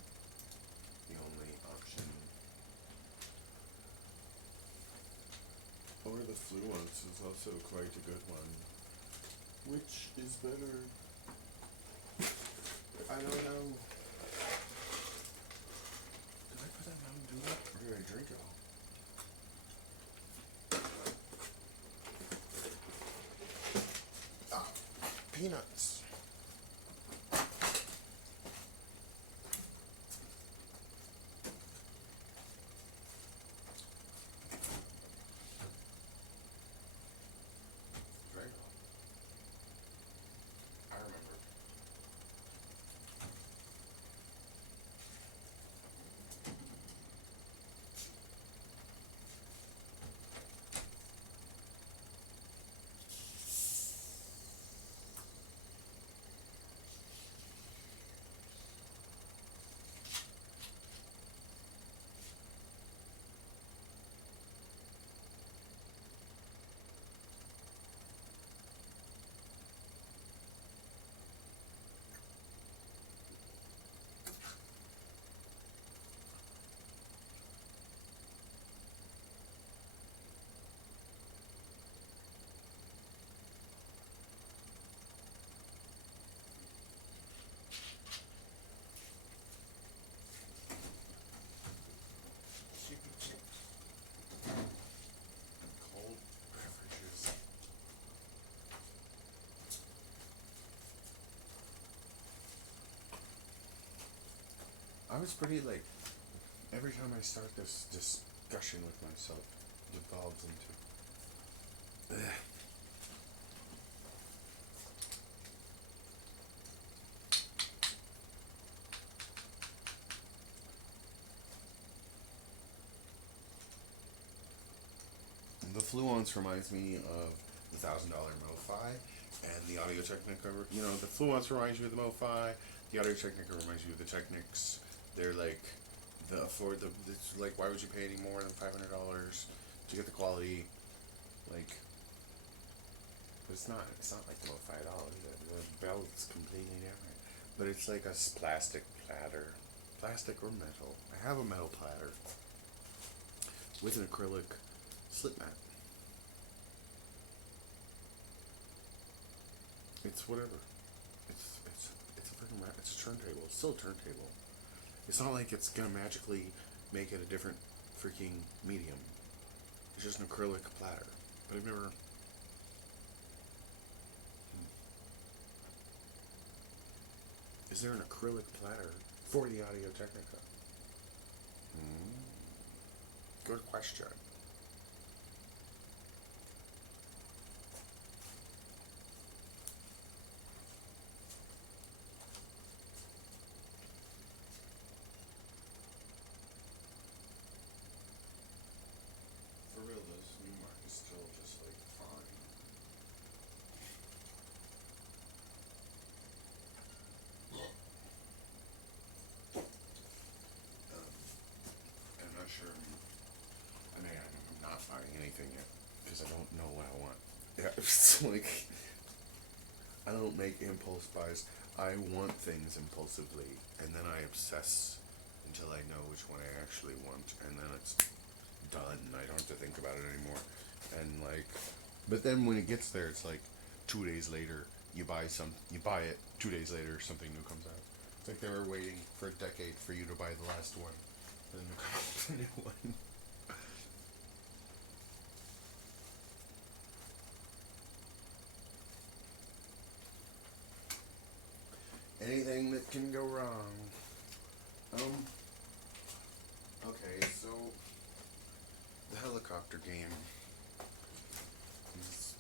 the only option. Or the Fluence is also quite a good one. Which is better? I don't know. Did I put that Mountain Dew up? Or did I drink it all? Ah, peanuts. Drink it all. I remember. Cold beverages. I was pretty like, every time I start this discussion with myself, it devolves into. Ugh. The Fluence reminds me of the $1,000 MoFi and the Audio Technica. You know, the Fluence reminds you of the MoFi. The Audio Technica reminds you of the Technics. They're like it's like, why would you pay any more than $500 to get the quality? Like, but it's not like the MoFi at all. The belt's completely different, but it's like a plastic platter, plastic or metal. I have a metal platter with an acrylic slip mat. It's whatever. It's a freaking it's a turntable. It's still a turntable. It's not like it's gonna magically make it a different freaking medium. It's just an acrylic platter. But I've never. Is there an acrylic platter for the Audio Technica? Good question. For real, this new mark is still just like fine. I'm not sure. I mean, I'm not buying anything yet because I don't know what I want. Yeah, it's like I don't make impulse buys. I want things impulsively, and then I obsess until I know which one I actually want, and then it's done. I don't have to think about it anymore. And like, but then when it gets there, it's like 2 days later, you buy it. 2 days later, something new comes out. It's like they were waiting for a decade for you to buy the last one, and then there comes a new one. Anything that can go wrong. Okay, so the helicopter game is.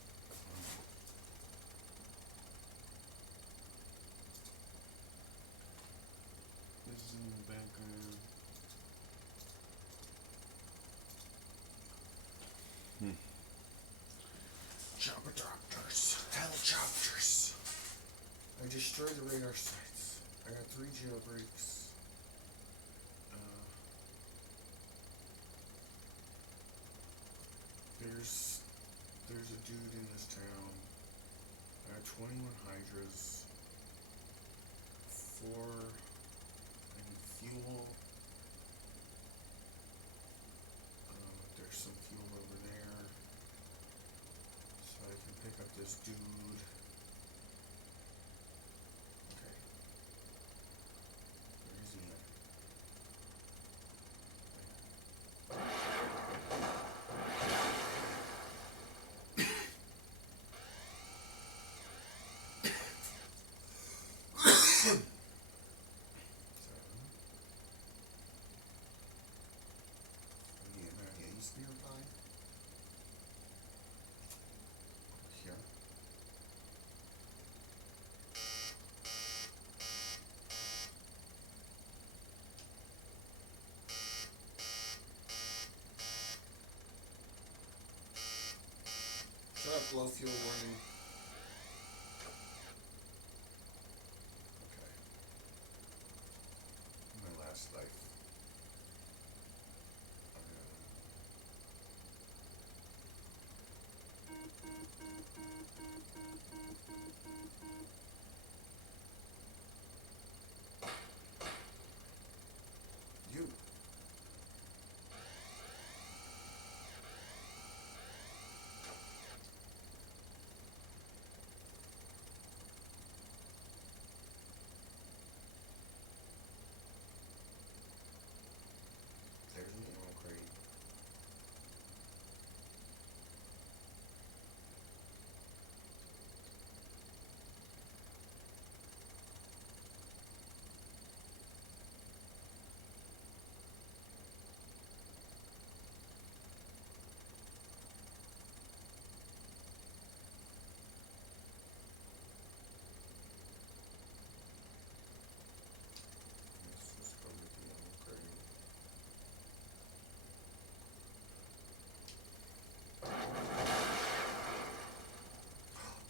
This is in the background. Chopper-droppers. Helichopters. I destroyed the radar sites. I got 3 jailbreaks. There's a dude in this town. I got 21 hydras. 4. I need fuel. There's some fuel over there. So I can pick up this dude. Okay. Where is he at? Nearby. Here. Shut up, low fuel warning. Okay. My last life. You. There's an ammo crate. Let's go get the ammo crate.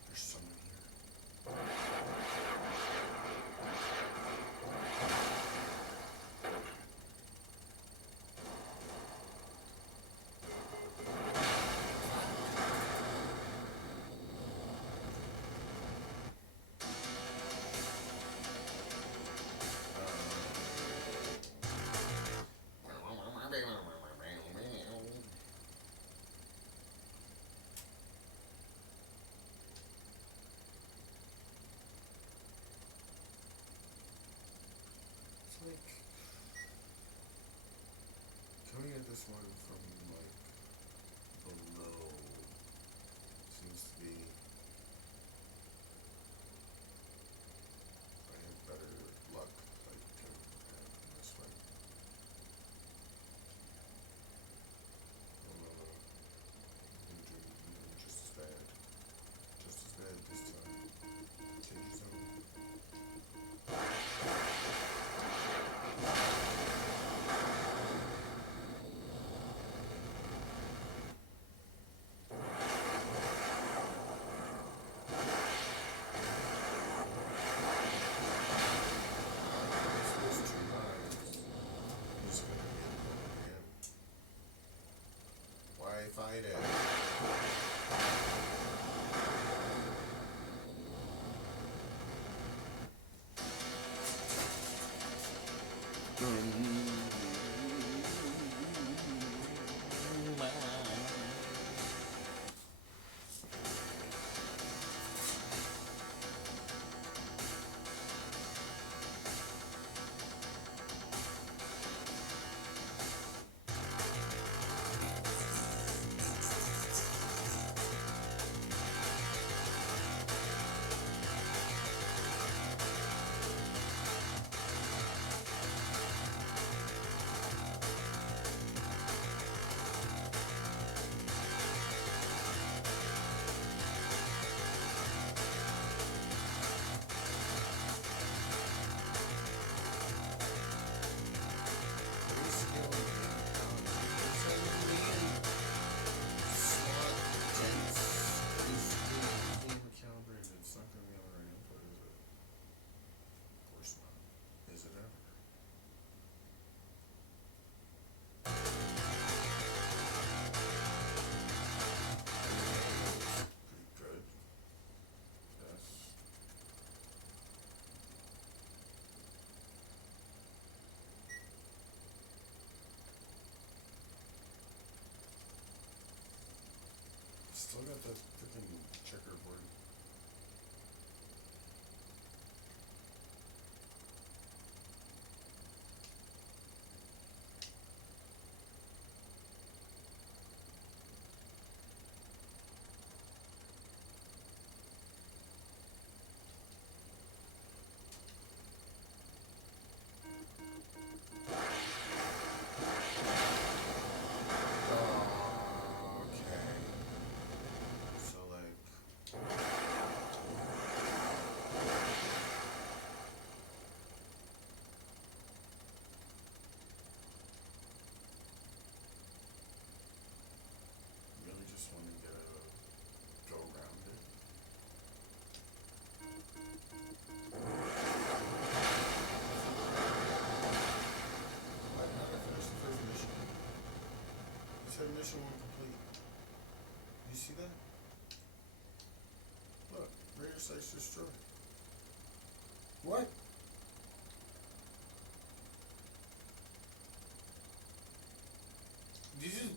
There's someone here. It's like, can we get this one from like below? Seems to be. I have better Still got that freaking checkerboard. Mission 1 complete. You see that? Look, radar sites destroyed. What? Did you?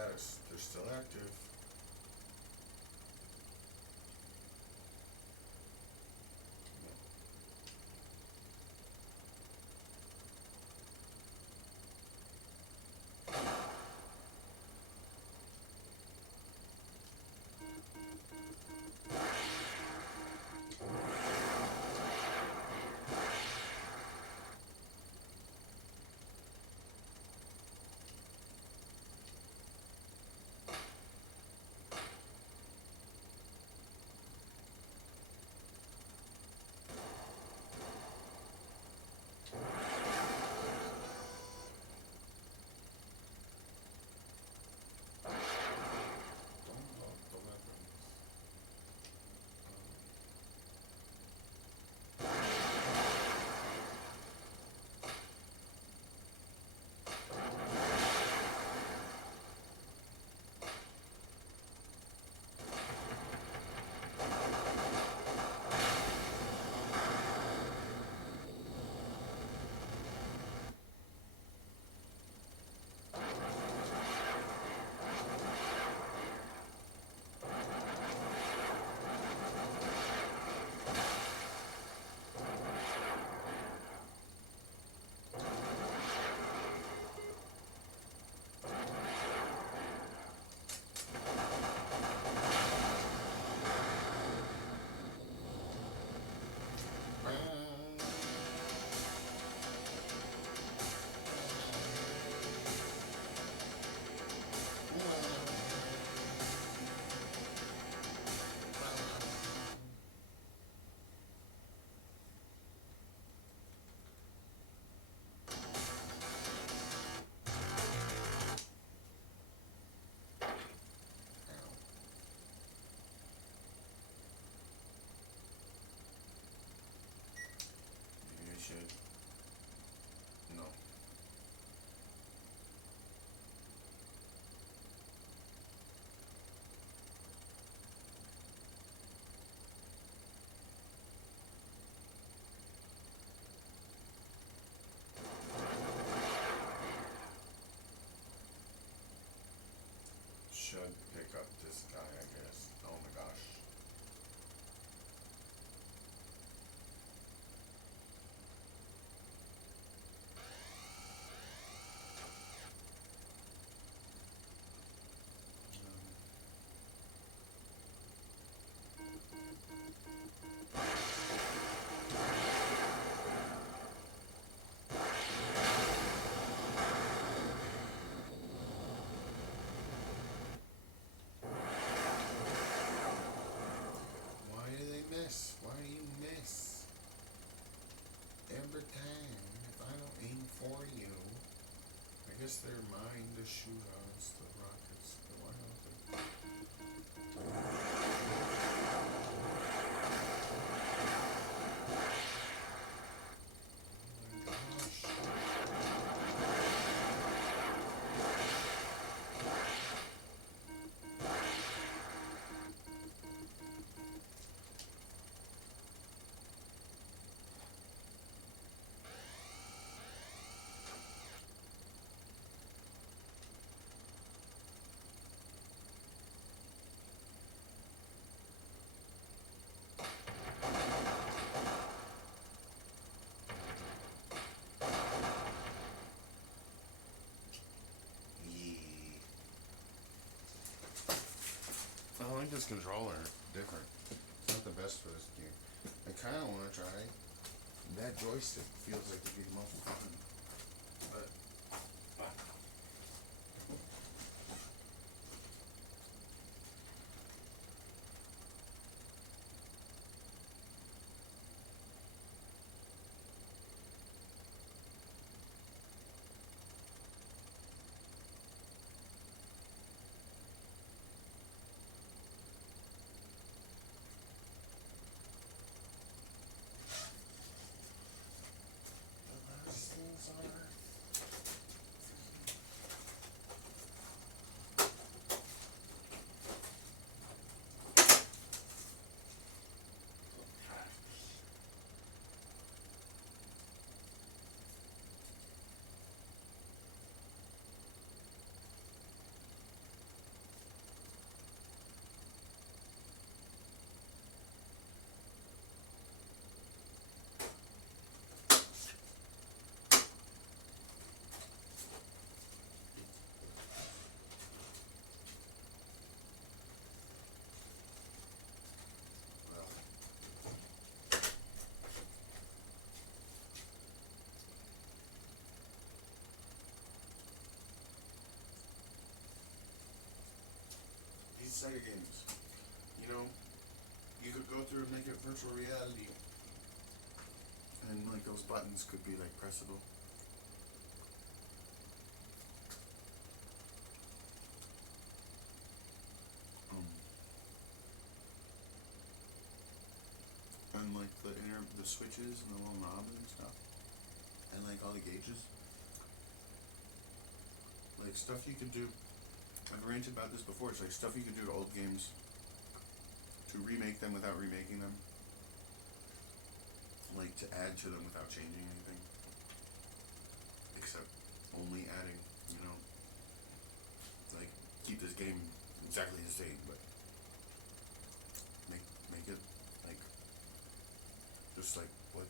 status. They're still active. Maybe I should. No. Should pick up this guy, I guess. Oh my gosh. Why do they miss? Why do you miss? Every time, if I don't aim for you, I guess they're mine to shoot us, the rockets, but why don't they? Oh my gosh. I like this controller. Different. It's not the best for this game. I kind of want to try that joystick. Feels like it'd be more fun. But the last things Sega games. You know, you could go through and make it virtual reality, and like those buttons could be like pressable. Um, and like the switches and the little knobs and stuff, and like all the gauges, like stuff you could do. I've ranted about this before. It's like stuff you could do to old games to remake them without remaking them, like to add to them without changing anything, except only adding. You know, like keep this game exactly the same, but make it like just like what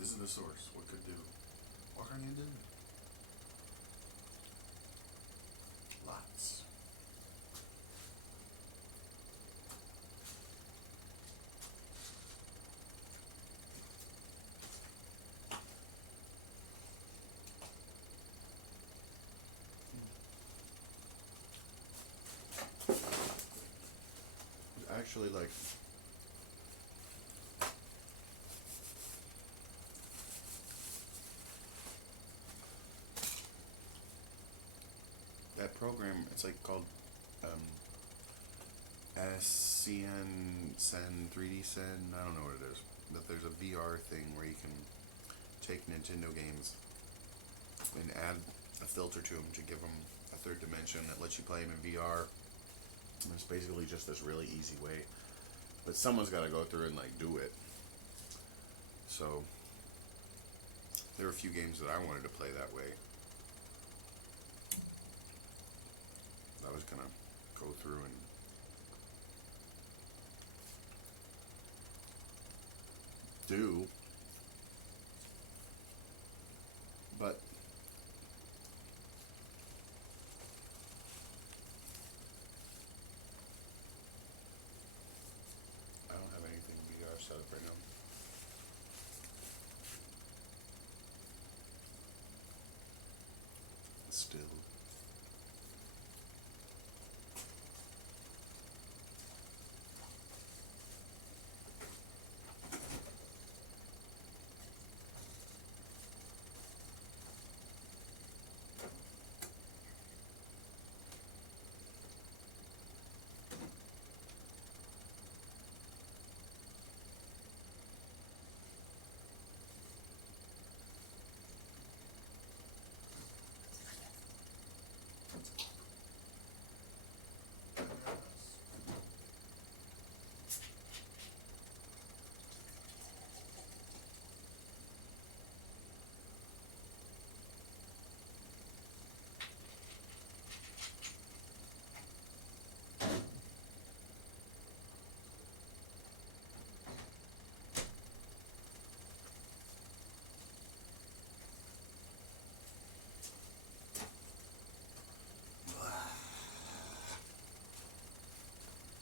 this is the source. What could do? What can you do? Lots. Actually, like that program. It's like called SCN Sen 3D Sen. I don't know what it is. But there's a VR thing where you can take Nintendo games and add a filter to them to give them a third dimension that lets you play them in VR. And it's basically just this really easy way, but someone's got to go through and like do it. So there are a few games that I wanted to play that way. I was gonna go through and do, but I don't have anything VR set up right now. Still.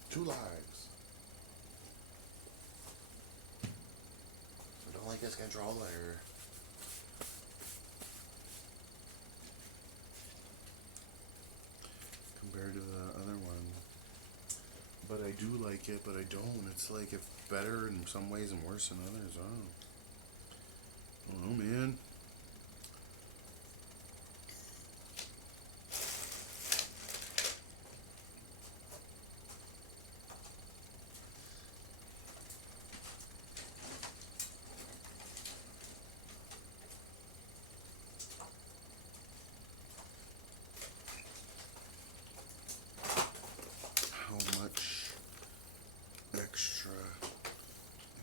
Two lives. I don't like this controller. Compared to the other one. But I do like it, but I don't. It's like it's better in some ways and worse in others. I don't know, man. How much extra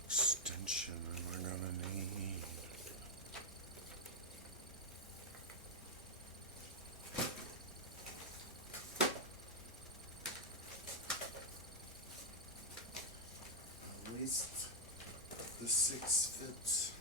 extension am I gonna need? At least the 6 fits.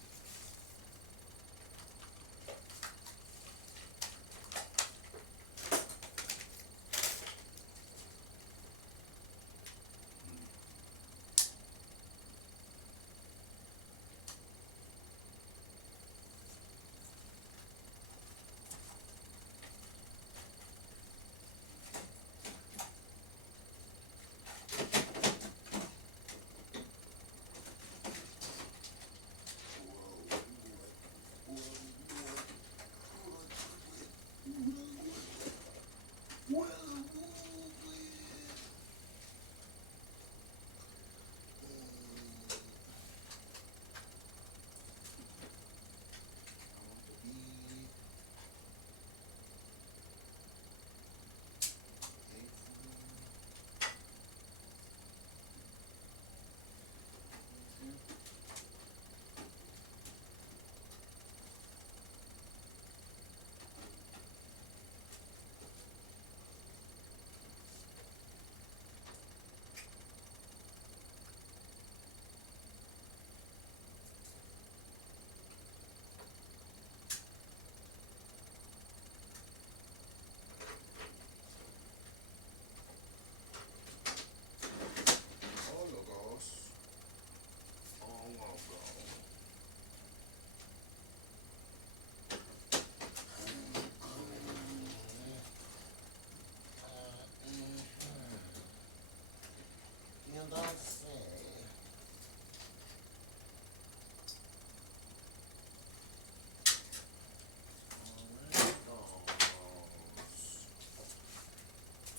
And I'll say...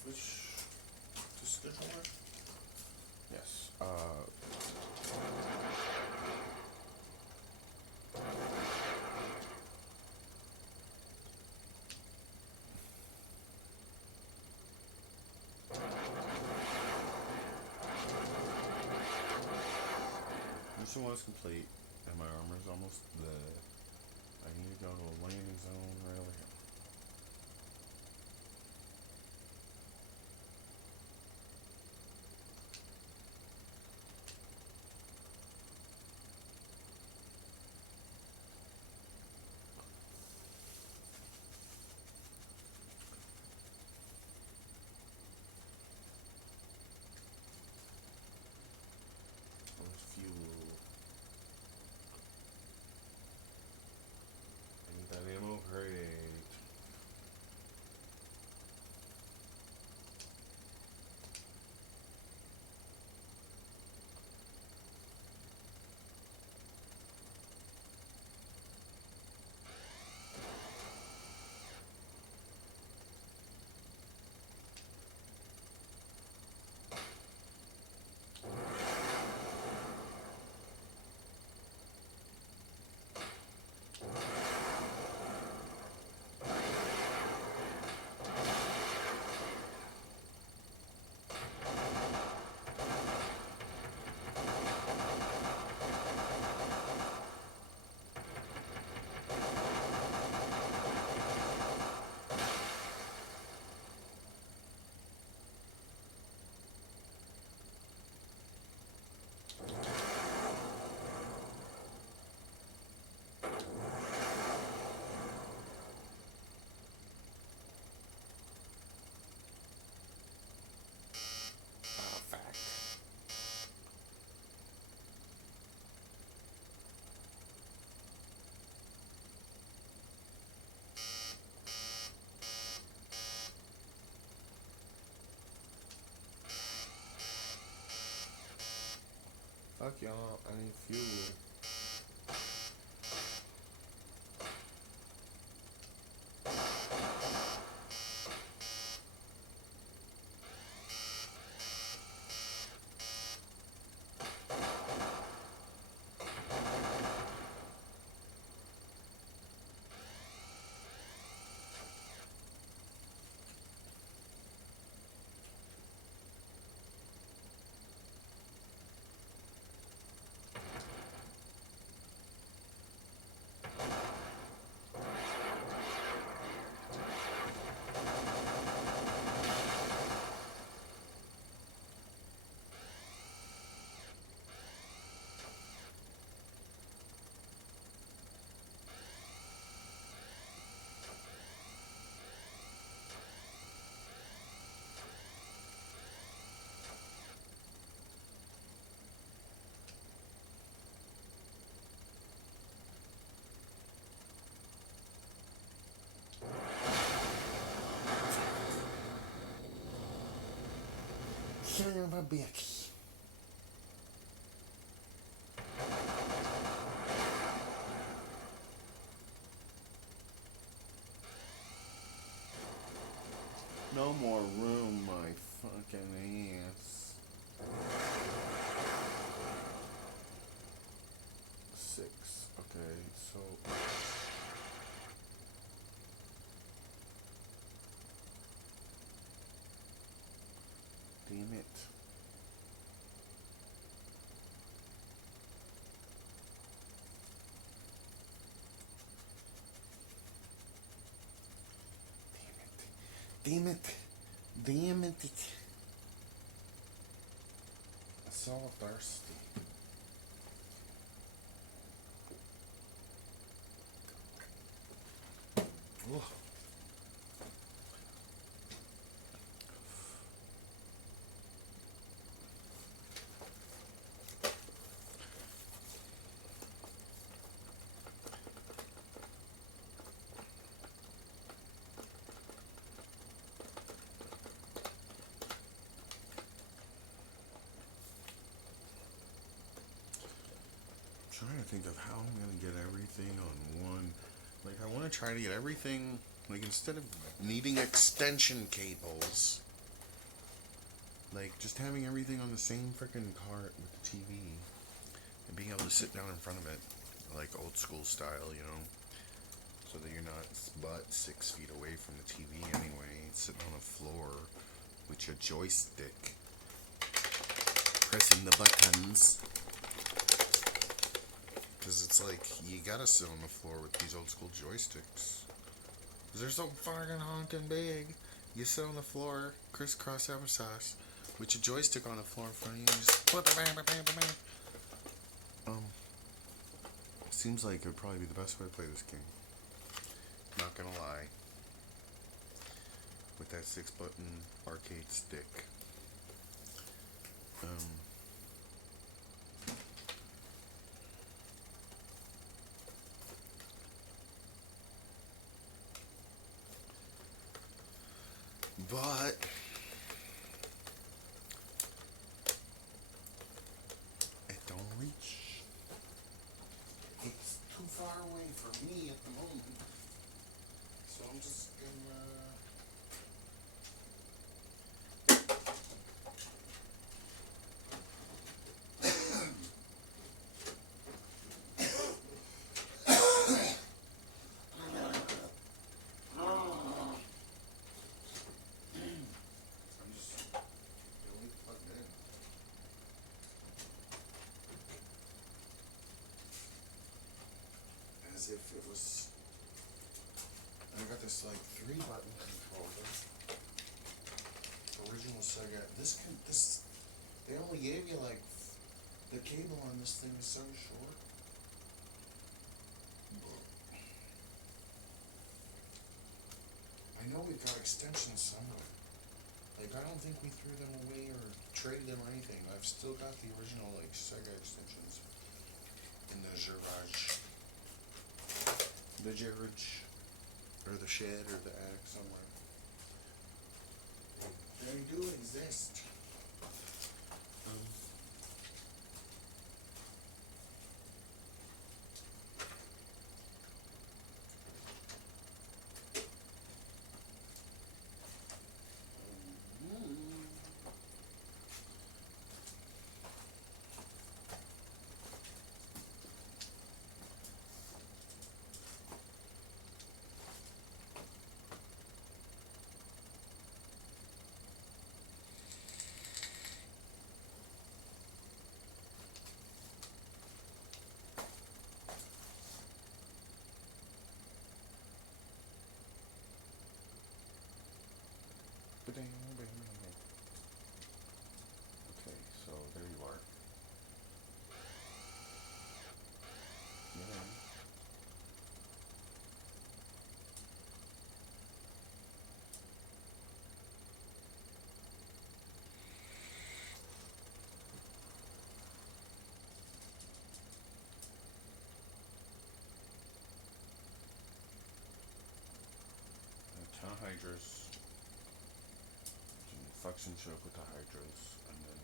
Which... To scheduler? Yes. Mission 1 is complete, and my armor's almost there. I need to go to a landing zone right over here. Where's fuel? I need that ammo crate. Fact. Fuck y'all, I need fuel. Son of a bitch. No more room, my fucking ass. 6. Okay, so... Damn it. Damn it. Damn it. I'm so thirsty. Ugh. to think of how I'm gonna get everything on one. Like, I want to try to get everything. Like, instead of needing extension cables, like just having everything on the same freaking cart with the TV and being able to sit down in front of it, like old school style, you know, so that you're not but 6 feet away from the TV anyway, sitting on the floor with your joystick, pressing the buttons. Because it's like, you gotta sit on the floor with these old school joysticks. Because they're so fucking honking big. You sit on the floor, crisscross applesauce, with your joystick on the floor in front of you, and just put the bam, bam, bam, bam. Seems like it would probably be the best way to play this game. Not gonna lie. With that 6-button arcade stick. But it don't reach. It's too far away for me at the moment. So I'm just gonna as if it was. I got this like 3-button controller. Original Sega. This they only gave you like the cable on this thing is so short. I know we've got extensions somewhere. Like, I don't think we threw them away or traded them or anything. I've still got the original like Sega extensions in the garage. The garage, or the shed, or the attic somewhere. They do exist. Okay, so there you are. Yeah. Hydras. Suction choke with the hydras, and then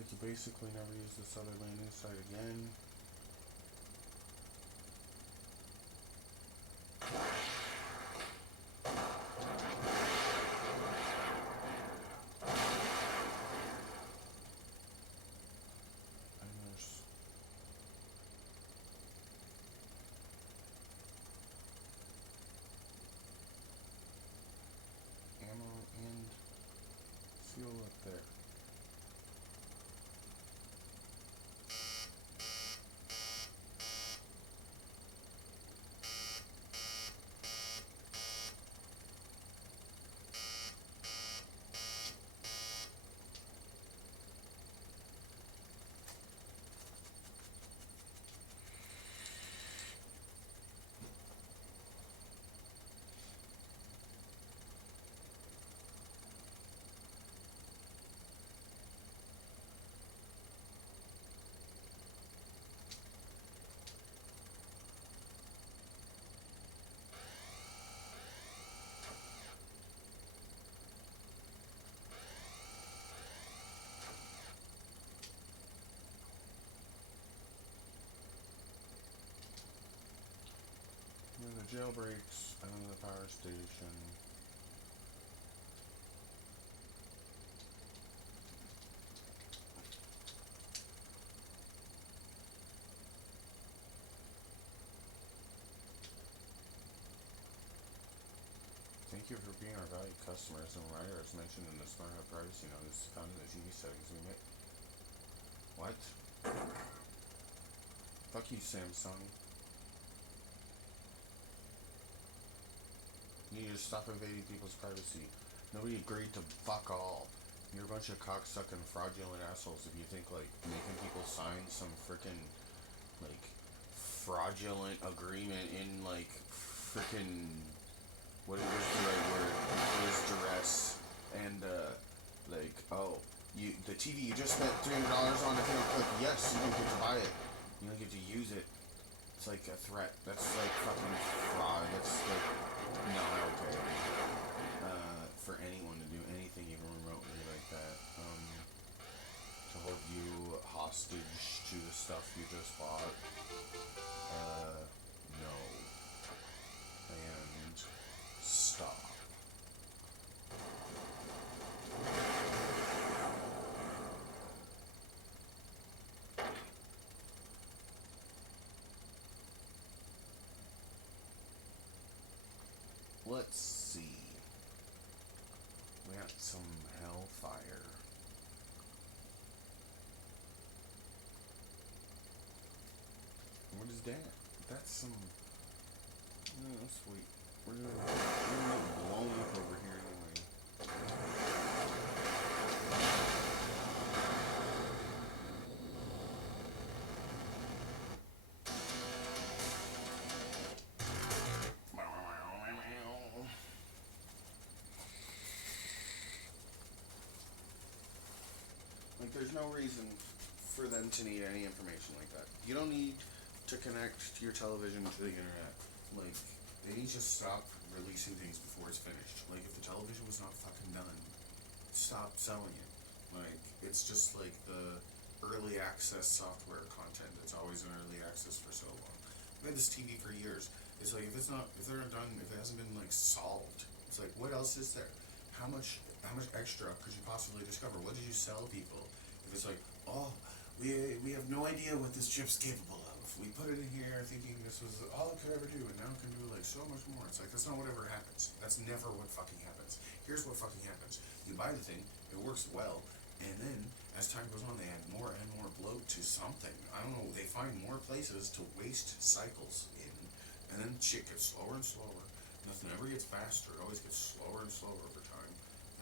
like you basically never use this other landing site again. And there's ammo and fuel up there. And then the jailbreaks, and then the power station. Thank you for being our valued customers and reminder as mentioned in the Smart Hub privacy notice found in the TV settings we made. What? Fuck you, Samsung. You need to stop invading people's privacy. Nobody agreed to fuck all. You're a bunch of cocksucking fraudulent assholes if you think like making people sign some frickin' like fraudulent agreement in like frickin' what is the right word? It is duress and like the TV you just spent $300 on. If you don't click yes, you don't get to buy it. You don't get to use it. It's like a threat. That's like fucking fraud. That's like not okay. For anyone to do anything even remotely like that. To hold you hostage to the stuff you just bought. No. And stop. Let's see. We got some hellfire. What is that? That's some. Oh, sweet. We're gonna get blown up over here anyway. Like, there's no reason for them to need any information like that. You don't need to connect your television to the internet. Like, they need to stop releasing things before it's finished. Like, if the television was not fucking done, stop selling it. Like, it's just like the early access software content that's always in early access for so long. I've had this TV for years. It's like, if they're not done, if it hasn't been like solved, it's like, what else is there? How much extra could you possibly discover? What did you sell people? If it's like, oh, we have no idea what this chip's capable of. We put it in here thinking this was all it could ever do, and now it can do like so much more. It's like, that's not what ever happens. That's never what fucking happens. Here's what fucking happens. You buy the thing, it works well, and then as time goes on, they add more and more bloat to something. I don't know, they find more places to waste cycles in, and then shit gets slower and slower. Nothing ever gets faster. It always gets slower and slower over time.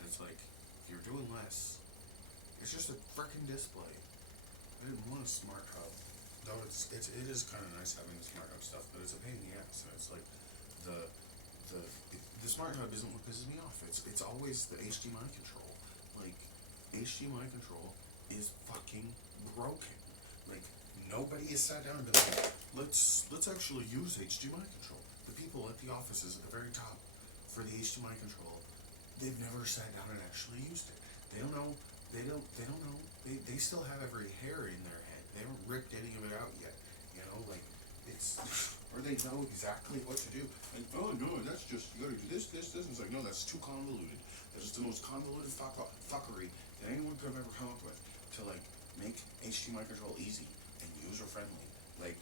And it's like, if you're doing less, it's just a frickin' display. I didn't want a smart hub. Though it is kind of nice having the smart hub stuff, but it's a pain in the ass. And it's like the smart hub isn't what pisses me off. It's always the HDMI control. Like, HDMI control is fucking broken. Like, nobody has sat down and been like, let's actually use HDMI control. The people at the offices at the very top for the HDMI control, they've never sat down and actually used it. They don't know They don't know. They still have every hair in their head. They haven't ripped any of it out yet. You know, like it's or they know exactly what to do. And oh no, that's just you gotta do this. And it's like no, that's too convoluted. That's just the most convoluted fuckery that anyone could have ever come up with to like make HDMI control easy and user friendly. Like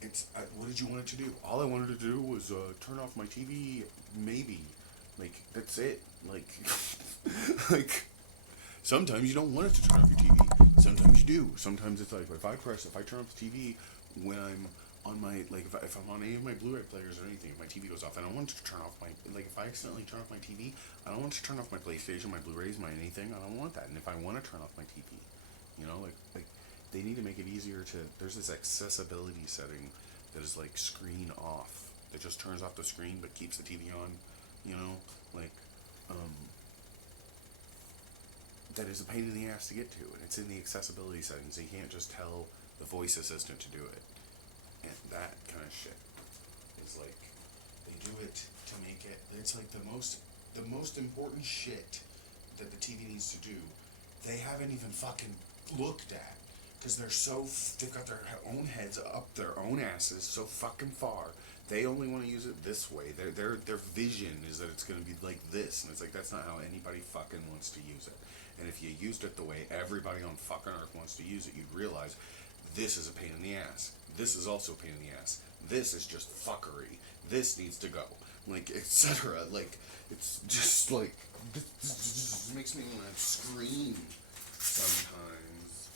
it's what did you want it to do? All I wanted to do was turn off my TV, maybe. Like that's it. Like, like sometimes you don't want it to turn off your TV. Sometimes you do. Sometimes it's like if I turn off the TV when I'm on my if I'm on any of my Blu-ray players or anything, if my TV goes off, I don't want to turn off my if I accidentally turn off my TV, I don't want to turn off my PlayStation, my Blu-rays, my anything. I don't want that. And if I want to turn off my TV, you know, like they need to make it easier to. There's this accessibility setting that is like screen off that just turns off the screen but keeps the TV on. You know, like um, that is a pain in the ass to get to, and it's in the accessibility settings. You can't just tell the voice assistant to do it, and that kind of shit is like they do it to make it. It's like the most important shit that the TV needs to do. They haven't even fucking looked at because they've got their own heads up their own asses so fucking far. They only want to use it this way. Their vision is that it's going to be like this, and it's like that's not how anybody fucking wants to use it. And if you used it the way everybody on fucking Earth wants to use it, you'd realize this is a pain in the ass. This is also a pain in the ass. This is just fuckery. This needs to go. Like, etc. Like, it's just like this makes me want to scream sometimes.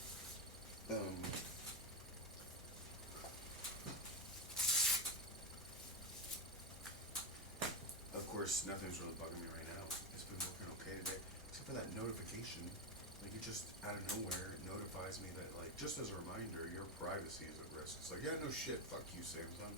Of course, nothing's really bugging me right now. It's been working okay today, except for that notification. Like, it just, out of nowhere, it notifies me that, like, just as a reminder, your privacy is at risk. It's like, yeah, no shit, fuck you, Samsung.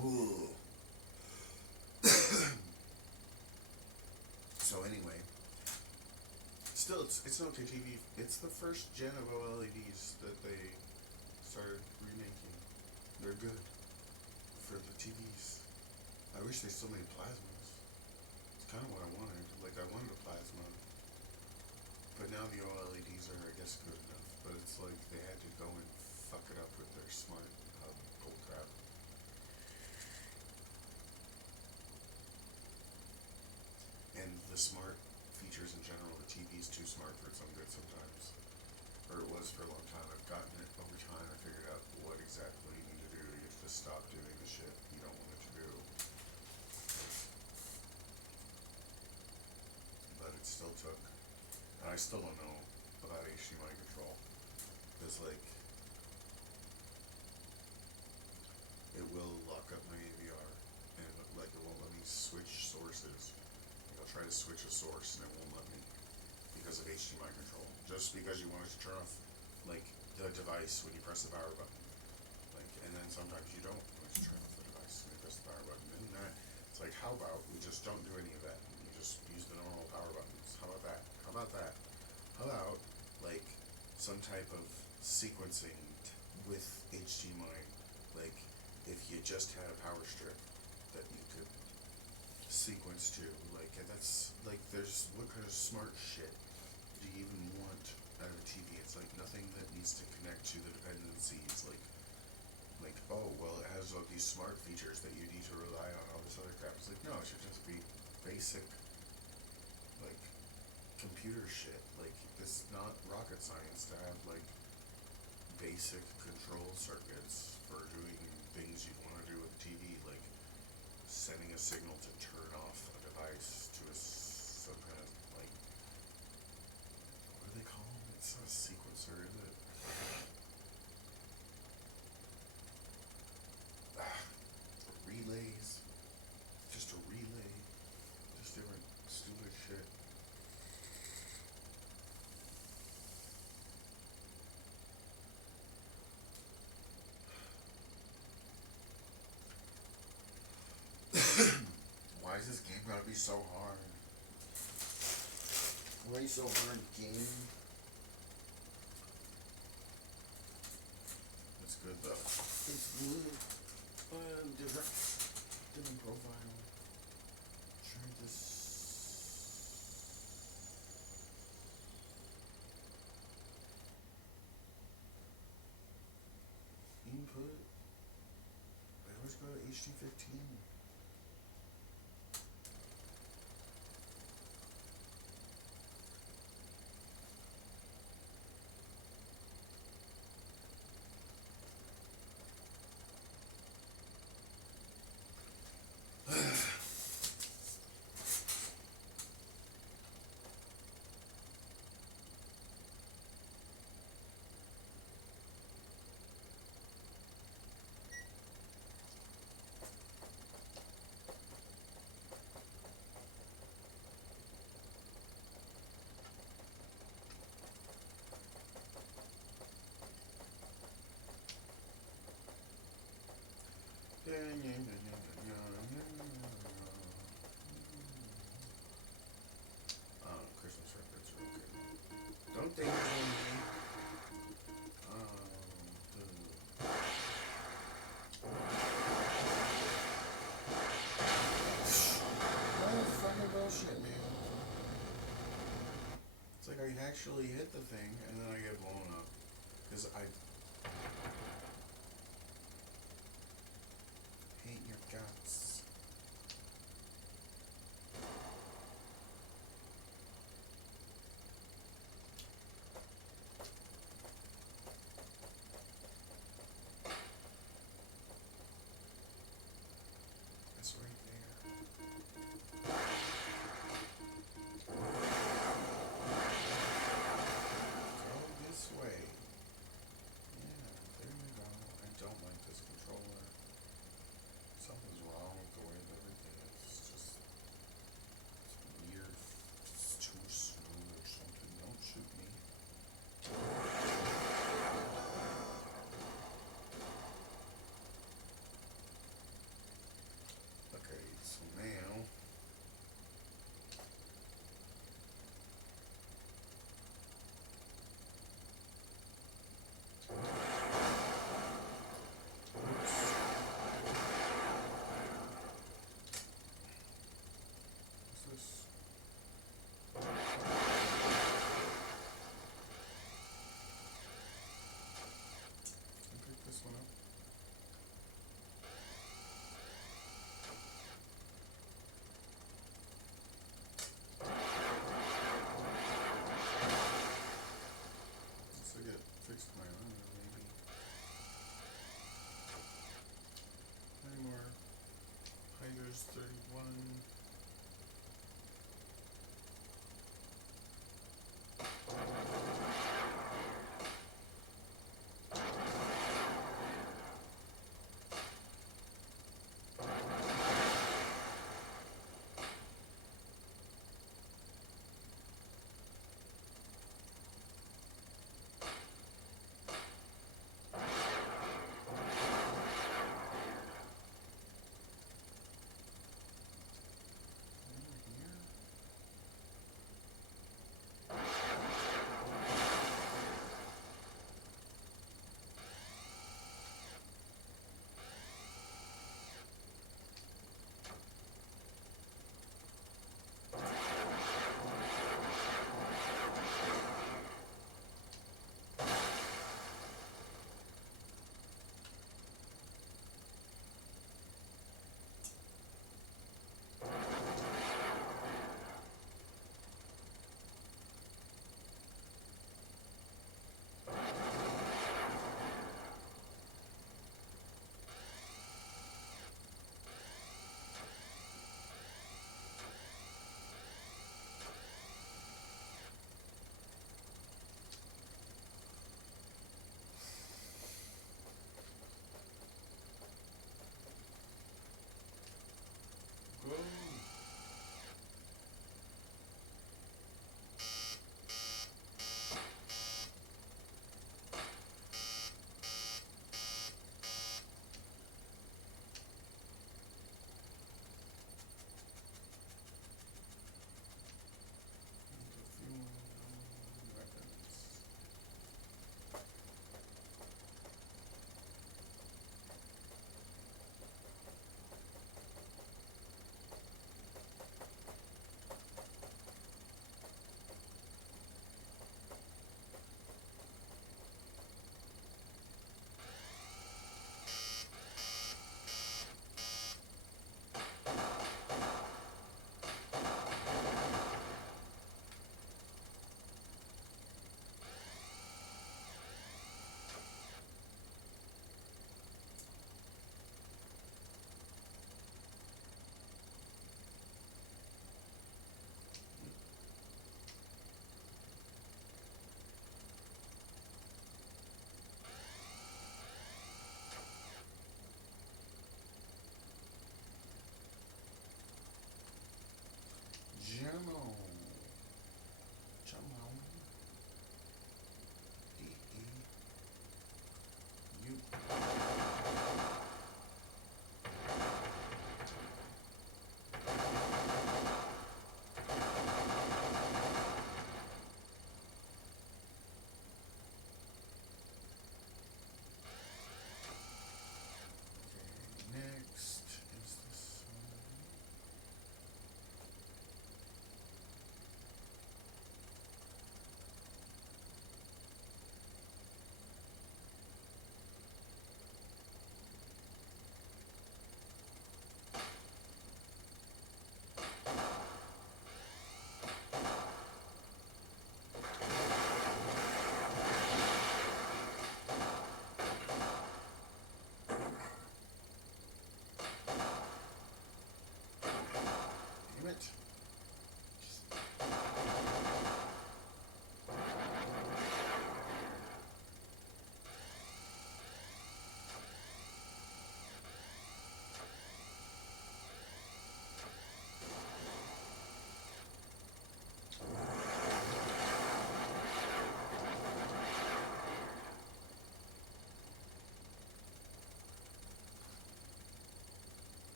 Boo. So anyway, still, it's an okay TV. It's the first gen of OLEDs that they started remaking. They're good for the TVs. I wish they still made plasmas. It's kind of what I wanted. Like, I wanted a plasma. But now the OLEDs are, I guess, good enough. But it's like they had to go and fuck it up with their smart bull crap. And the smart features in general, the TV's too smart for its own good sometimes. Or it was for a long time. I've gotten it over time. I figured out what exactly you need to do to get to stop doing the shit you don't want it to do. But it still took. And I still don't know about HDMI control. Because, like, it will lock up my AVR. And, like, it won't let me switch sources. Like, I'll try to switch a source and it won't let me. Because of HDMI control. Just because you want it to turn off, like, the device when you press the power button. Like, and then sometimes you don't want to turn off the device when you press the power button. And that, it's like, how about we just don't do any of that? You just use the normal power buttons. How about that? How about that? How about, like, some type of sequencing with HDMI? Like, if you just had a power strip that you could sequence to, like, and that's, like, there's, what kind of smart shit do you even want out of a TV? It's like nothing that needs to connect to the dependencies, like, oh, well, it has all these smart features that you need to rely on, all this other crap. It's like, no, it should just be basic, like, computer shit. Like, it's not rocket science to have, like, basic control circuits for doing things you'd want to do with a TV, like sending a signal to turn off a device to some kind of, like, what do they call them? It's not a sequencer, is it? Relays. Just a relay. Just different stupid shit. be so hard. Why so hard, game? It's good though. It's good. Different profile. Try this. Input. I always go to HD15. Christmas records are okay. Don't think me. Fucking bullshit, man. It's like I actually hit the thing and then I get blown up. Because I hate your guts. It's right there. Go this way. Yeah, there you go. I don't like this controller. Something's wrong with the way that everything is. It's just, it's weird. It's too smooth or something. Don't shoot me. Okay, so now what's this? Can I pick this one up? Once I get fixed my armor, maybe. Any more? Tigers 31.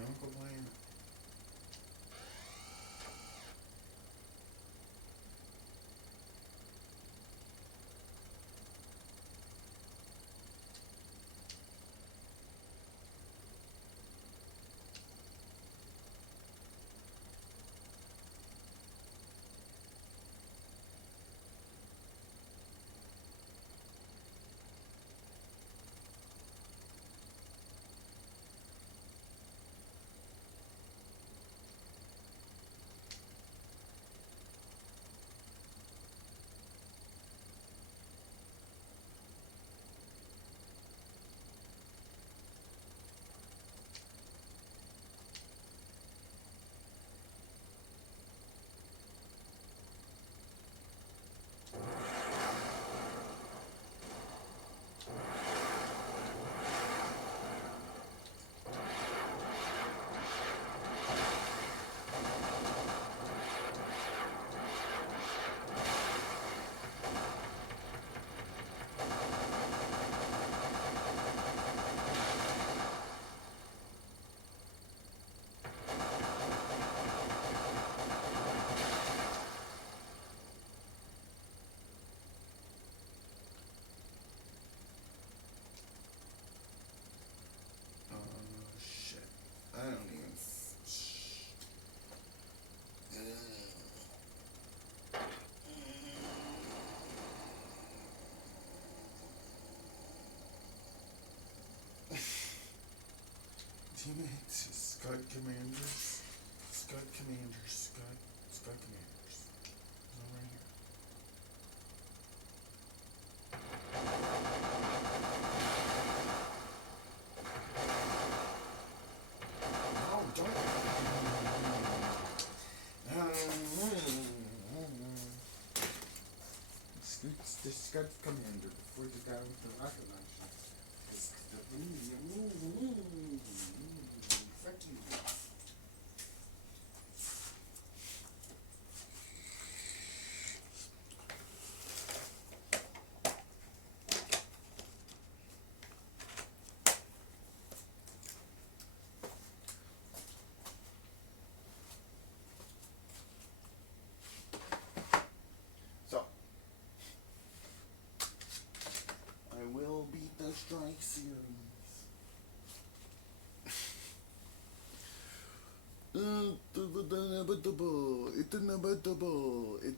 chemical plant. Shit. I don't even. Damn it. Scud Commanders. Scud Commanders. Scud Commanders. There's one right here. No, don't. It's the Scud Commander before the guy with the rocket launcher. It's the. Fuck you. So, I will beat the Strike series.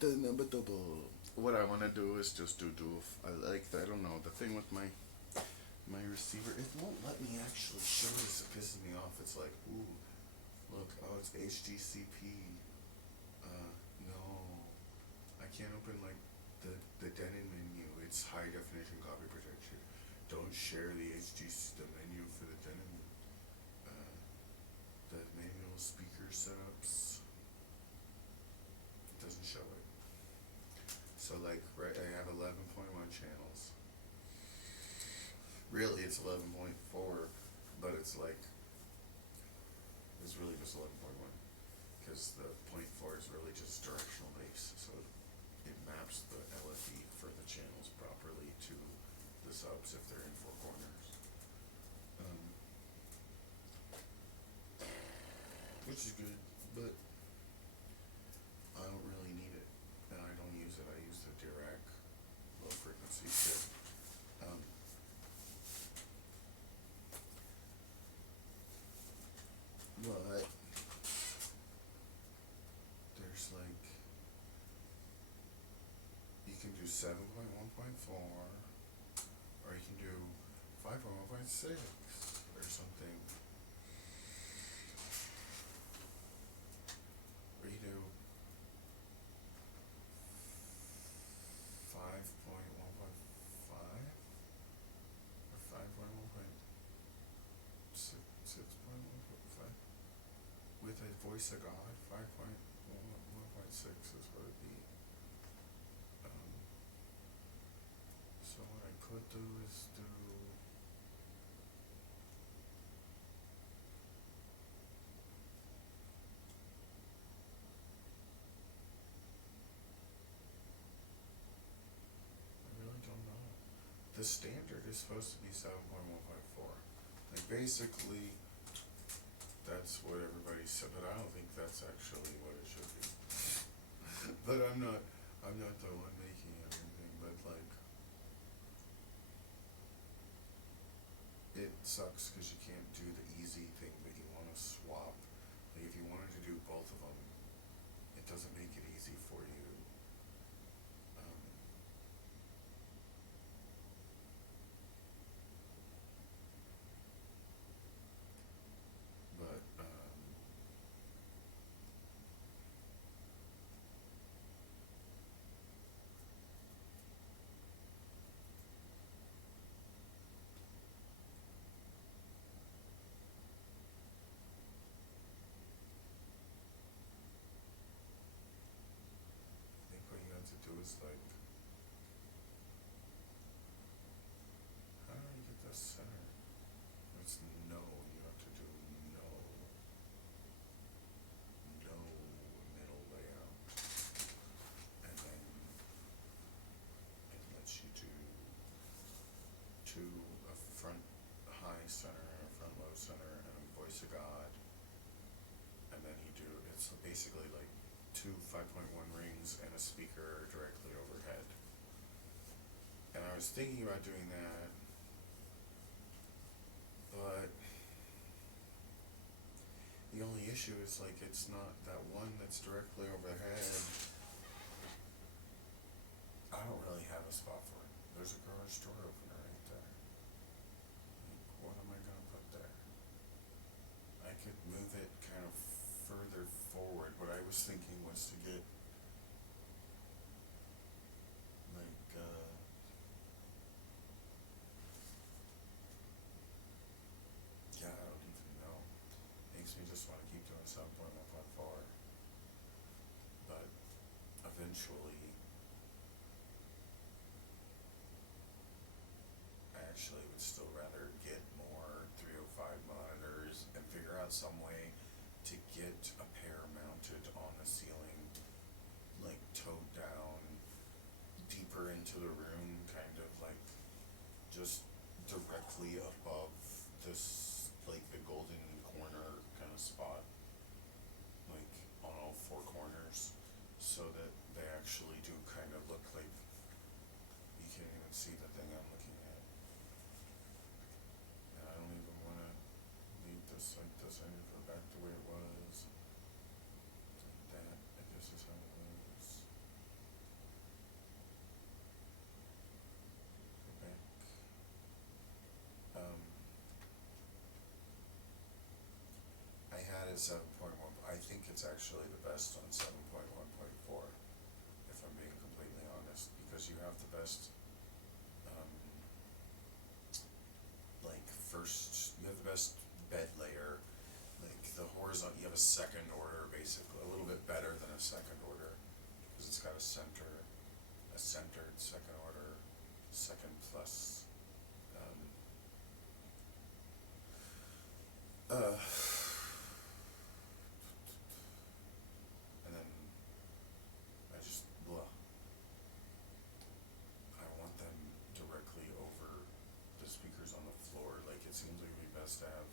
Inevitable. What I want to do is just do I don't know, the thing with my receiver, it won't let me actually show this. It pisses me off. It's like, ooh, look, oh, it's HDCP. No, I can't open like the Denon menu. It's high definition copy protection. Don't share the menu for the Denon. The manual speaker setups. It doesn't show it. So like, right, I have 11.1 channels. Really, it's 11.4, but it's like, it's really just 11.1, because the 0.4 is really just directional base, so it maps the LFE for the channels properly to the subs if they're in four corners. Which is good, but I don't really need it, and I don't use it. I use the Dirac low frequency shit. But there's like, you can do 7.1.4, or you can do 5.1.6 or something. Or you do 5.1.5 or 5.1.6.1.5 with a voice of God. 5.1.6 is what it'd be. So what I could do is do. I really don't know. The standard is supposed to be 7.1.4. Like basically, That's what everybody said, but I don't think that's actually what it should be. But I'm not the one making everything, but like, it sucks because you can't do the easy thing that you want to swap. Like if you wanted to do both of them, it doesn't make it easy for you. Um, but I think what you have to do is like, how do you get the center? It's no. You have to do no, no middle layout, and then it lets you do two, a front high center, a front low center, and a voice of God. And then you do, it's basically like two 5.1 rings and a speaker directly overhead. And I was thinking about doing that, but the only issue is like it's not that one that's directly overhead. I don't really have a spot for it. There's a garage door opener right there. Like, what am I gonna put there? I could move it kind of further forward. What I was thinking was to get like yeah, I don't even know. Makes me just want to keep doing 7.1.4. But eventually I actually would still rather get more 305 monitors and figure out some way to get a pair mounted on the ceiling, like towed down deeper into the room, kind of like just directly above this, like the golden corner kind of spot, like on all four corners, so that they actually do kind of look like you can't even see the thing I'm looking at. And I don't even want to leave this like this. I need to go back the way it was. Like that. And this is how it was. Go back. I had it 7.1. I think it's actually the best on 7.1.4, if I'm being completely honest, because you have the best, um, like first, you have the best bed layer, like the horizontal, you have a second order basically, a little bit better than a second order, because it's got a centered second order, second plus, um, uh, and then I just, blah. I want them directly over the speakers on the floor. Like it seems like it'd be best to have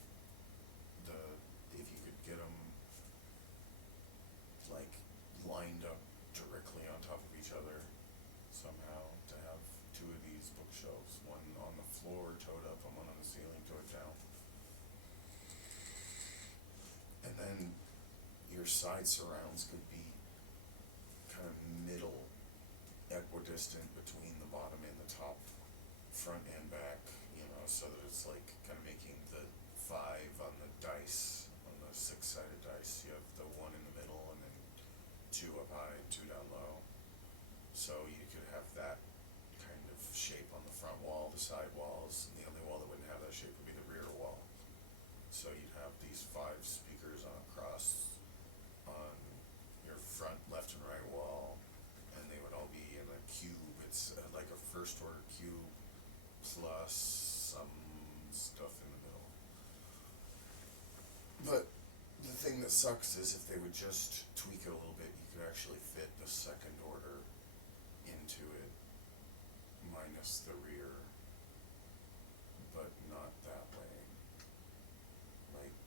the, if you could get them like lined up directly on top of each other somehow, to have two of these bookshelves, one on the floor towed up and one on the ceiling towed down. And then your side surrounds could be kind of middle, equidistant between the bottom and the top, front and back, you know, so that it's like kind of making the 5 on the dice, on the 6-sided dice. You have the 1 in the middle and then 2 up high and 2 down low. So you could have that kind of shape on the front wall, the side walls, and the only wall that wouldn't have that shape would be the rear wall. So you'd have these 5 speakers on a cross on your front left and right wall, and they would all be in a cube. It's like a first order cube plus some stuff in the middle. But the thing that sucks is if they would just tweak it a little bit, you could actually fit the second order into it, minus the rear, but not that way. Like,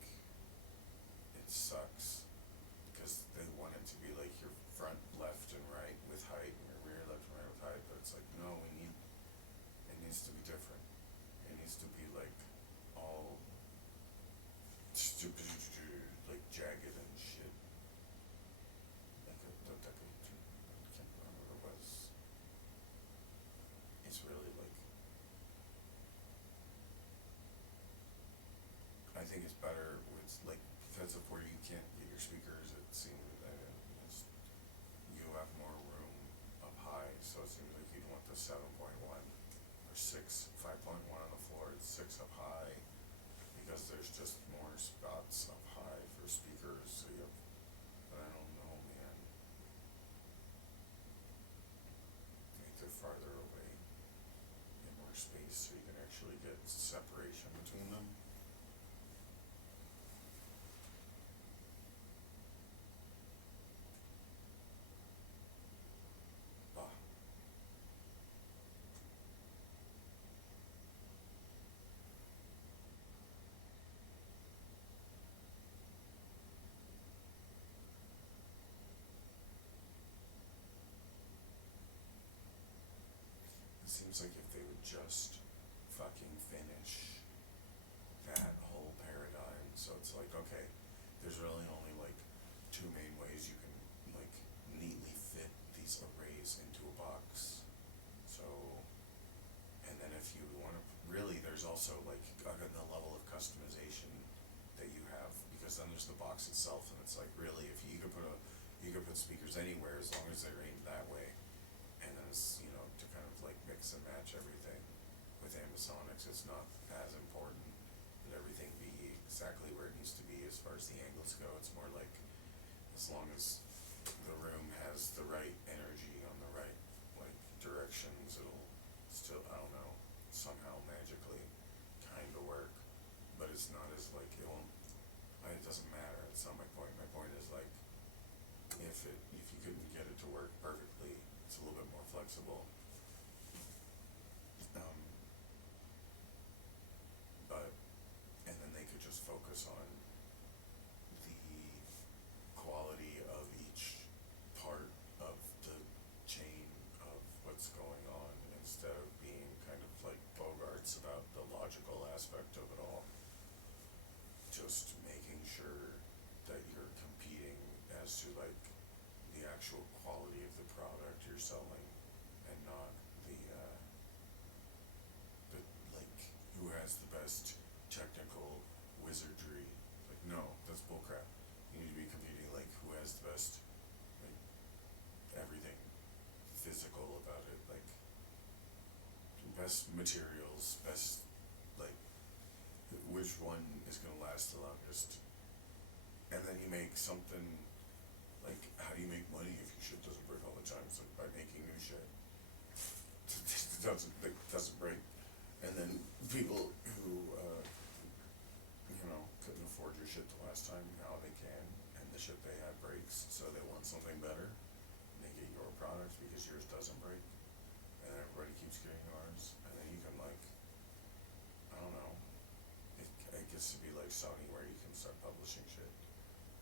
speakers, it seems that you have more room up high, so it seems like you'd want the 7.1 or 5.1 on the floor, it's 6 up high, because there's just more spots up high for speakers, so you have, but I don't know, man. I think they're farther away, and more space, so you can actually get separation between them. Ah. It seems like if they would just fucking finish that whole paradigm, so it's like, okay, there's really only like two main ways you can like neatly fit these arrays into a box. So, and then if you want to, really, there's also like the level of customization that you have, because then there's the box itself, and it's like, really, if you could put speakers anywhere as long as they're aimed that way, and then it's, to kind of like mix and match everything. With ambisonics, it's not as important that everything be exactly where it needs to be as far as the angles go. It's more like, as long as the room has the right energy on the right like directions, it'll still, I don't know, somehow magically kind of work. But it's not as like, it doesn't matter. It's not my point. My point is like, if you couldn't get it to work perfectly, it's a little bit more flexible. Um, but and then they could just focus on the quality of each part of the chain of what's going on, instead of being kind of like Bogarts about the logical aspect of it all. Just making sure that you're competing as to like the actual quality of the product you're selling, and not the like who has the best technical wizardry. Like, no, that's bullcrap. You need to be competing like who has the best like everything physical about it, like best materials, best like which one is gonna last the longest. And then you make something like, how do you make money if your shit doesn't break all the time? It's like by making new shit. It doesn't break. And then people who couldn't afford your shit the last time, now they can, and the shit they have breaks, so they want something better, and they get your product because yours doesn't break, and then everybody keeps getting yours, and then you can like, I don't know, it gets to be like Sony, where you can start publishing shit,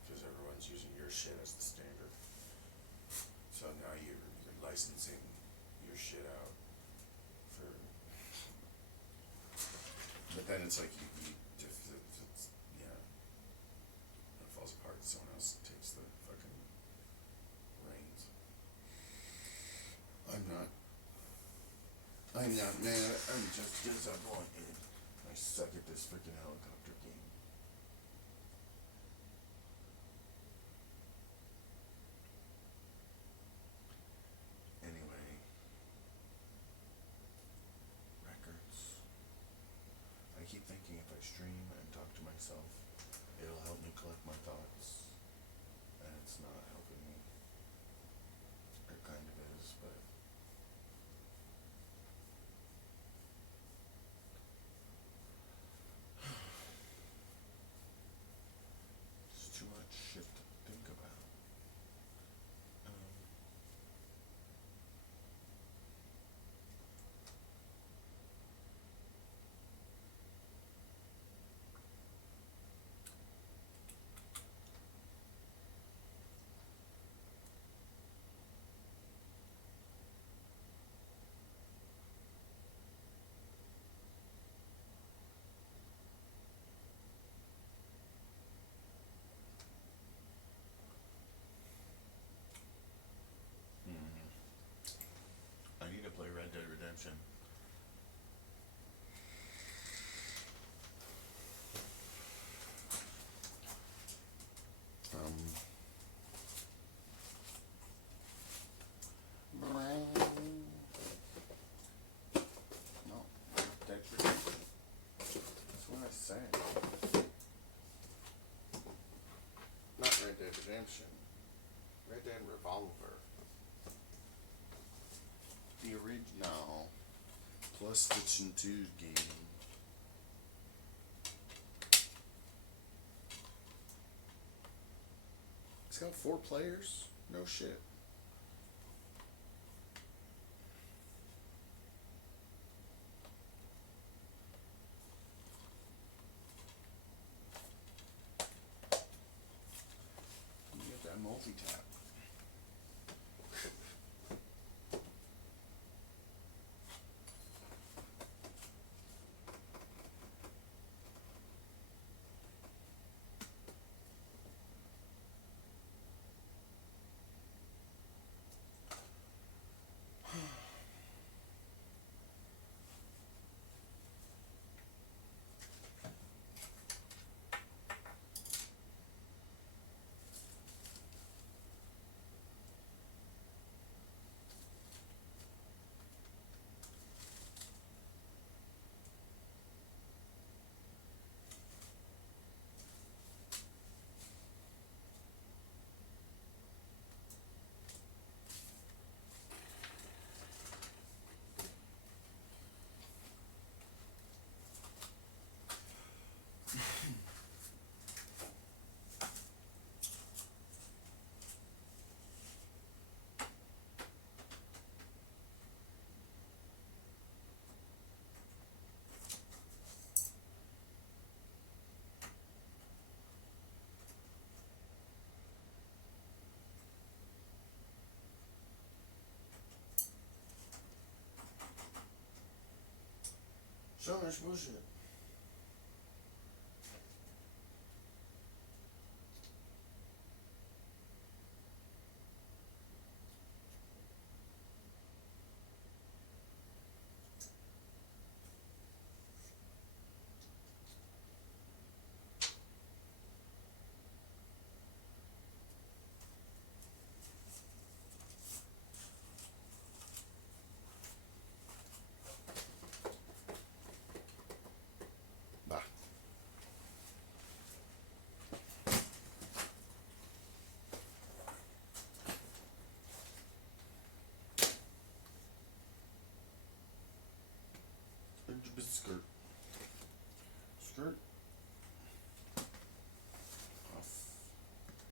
because everyone's using your shit as the standard. So now you're licensing your shit out for, but then it's like it's, yeah, it falls apart. Someone else takes the fucking reins. I'm not mad. I'm just disappointed. I suck at this freaking helicopter game. Anyway, records. I keep thinking if I stream and talk to myself, it'll help me collect my thoughts, and it's not helping me. It kind of is, but it's too much shit to think about. Um, Redemption. Red Dead Revolver. The original. PlayStation 2 game. It's got 4 players? No shit. You get that multi-tap. So much bullshit.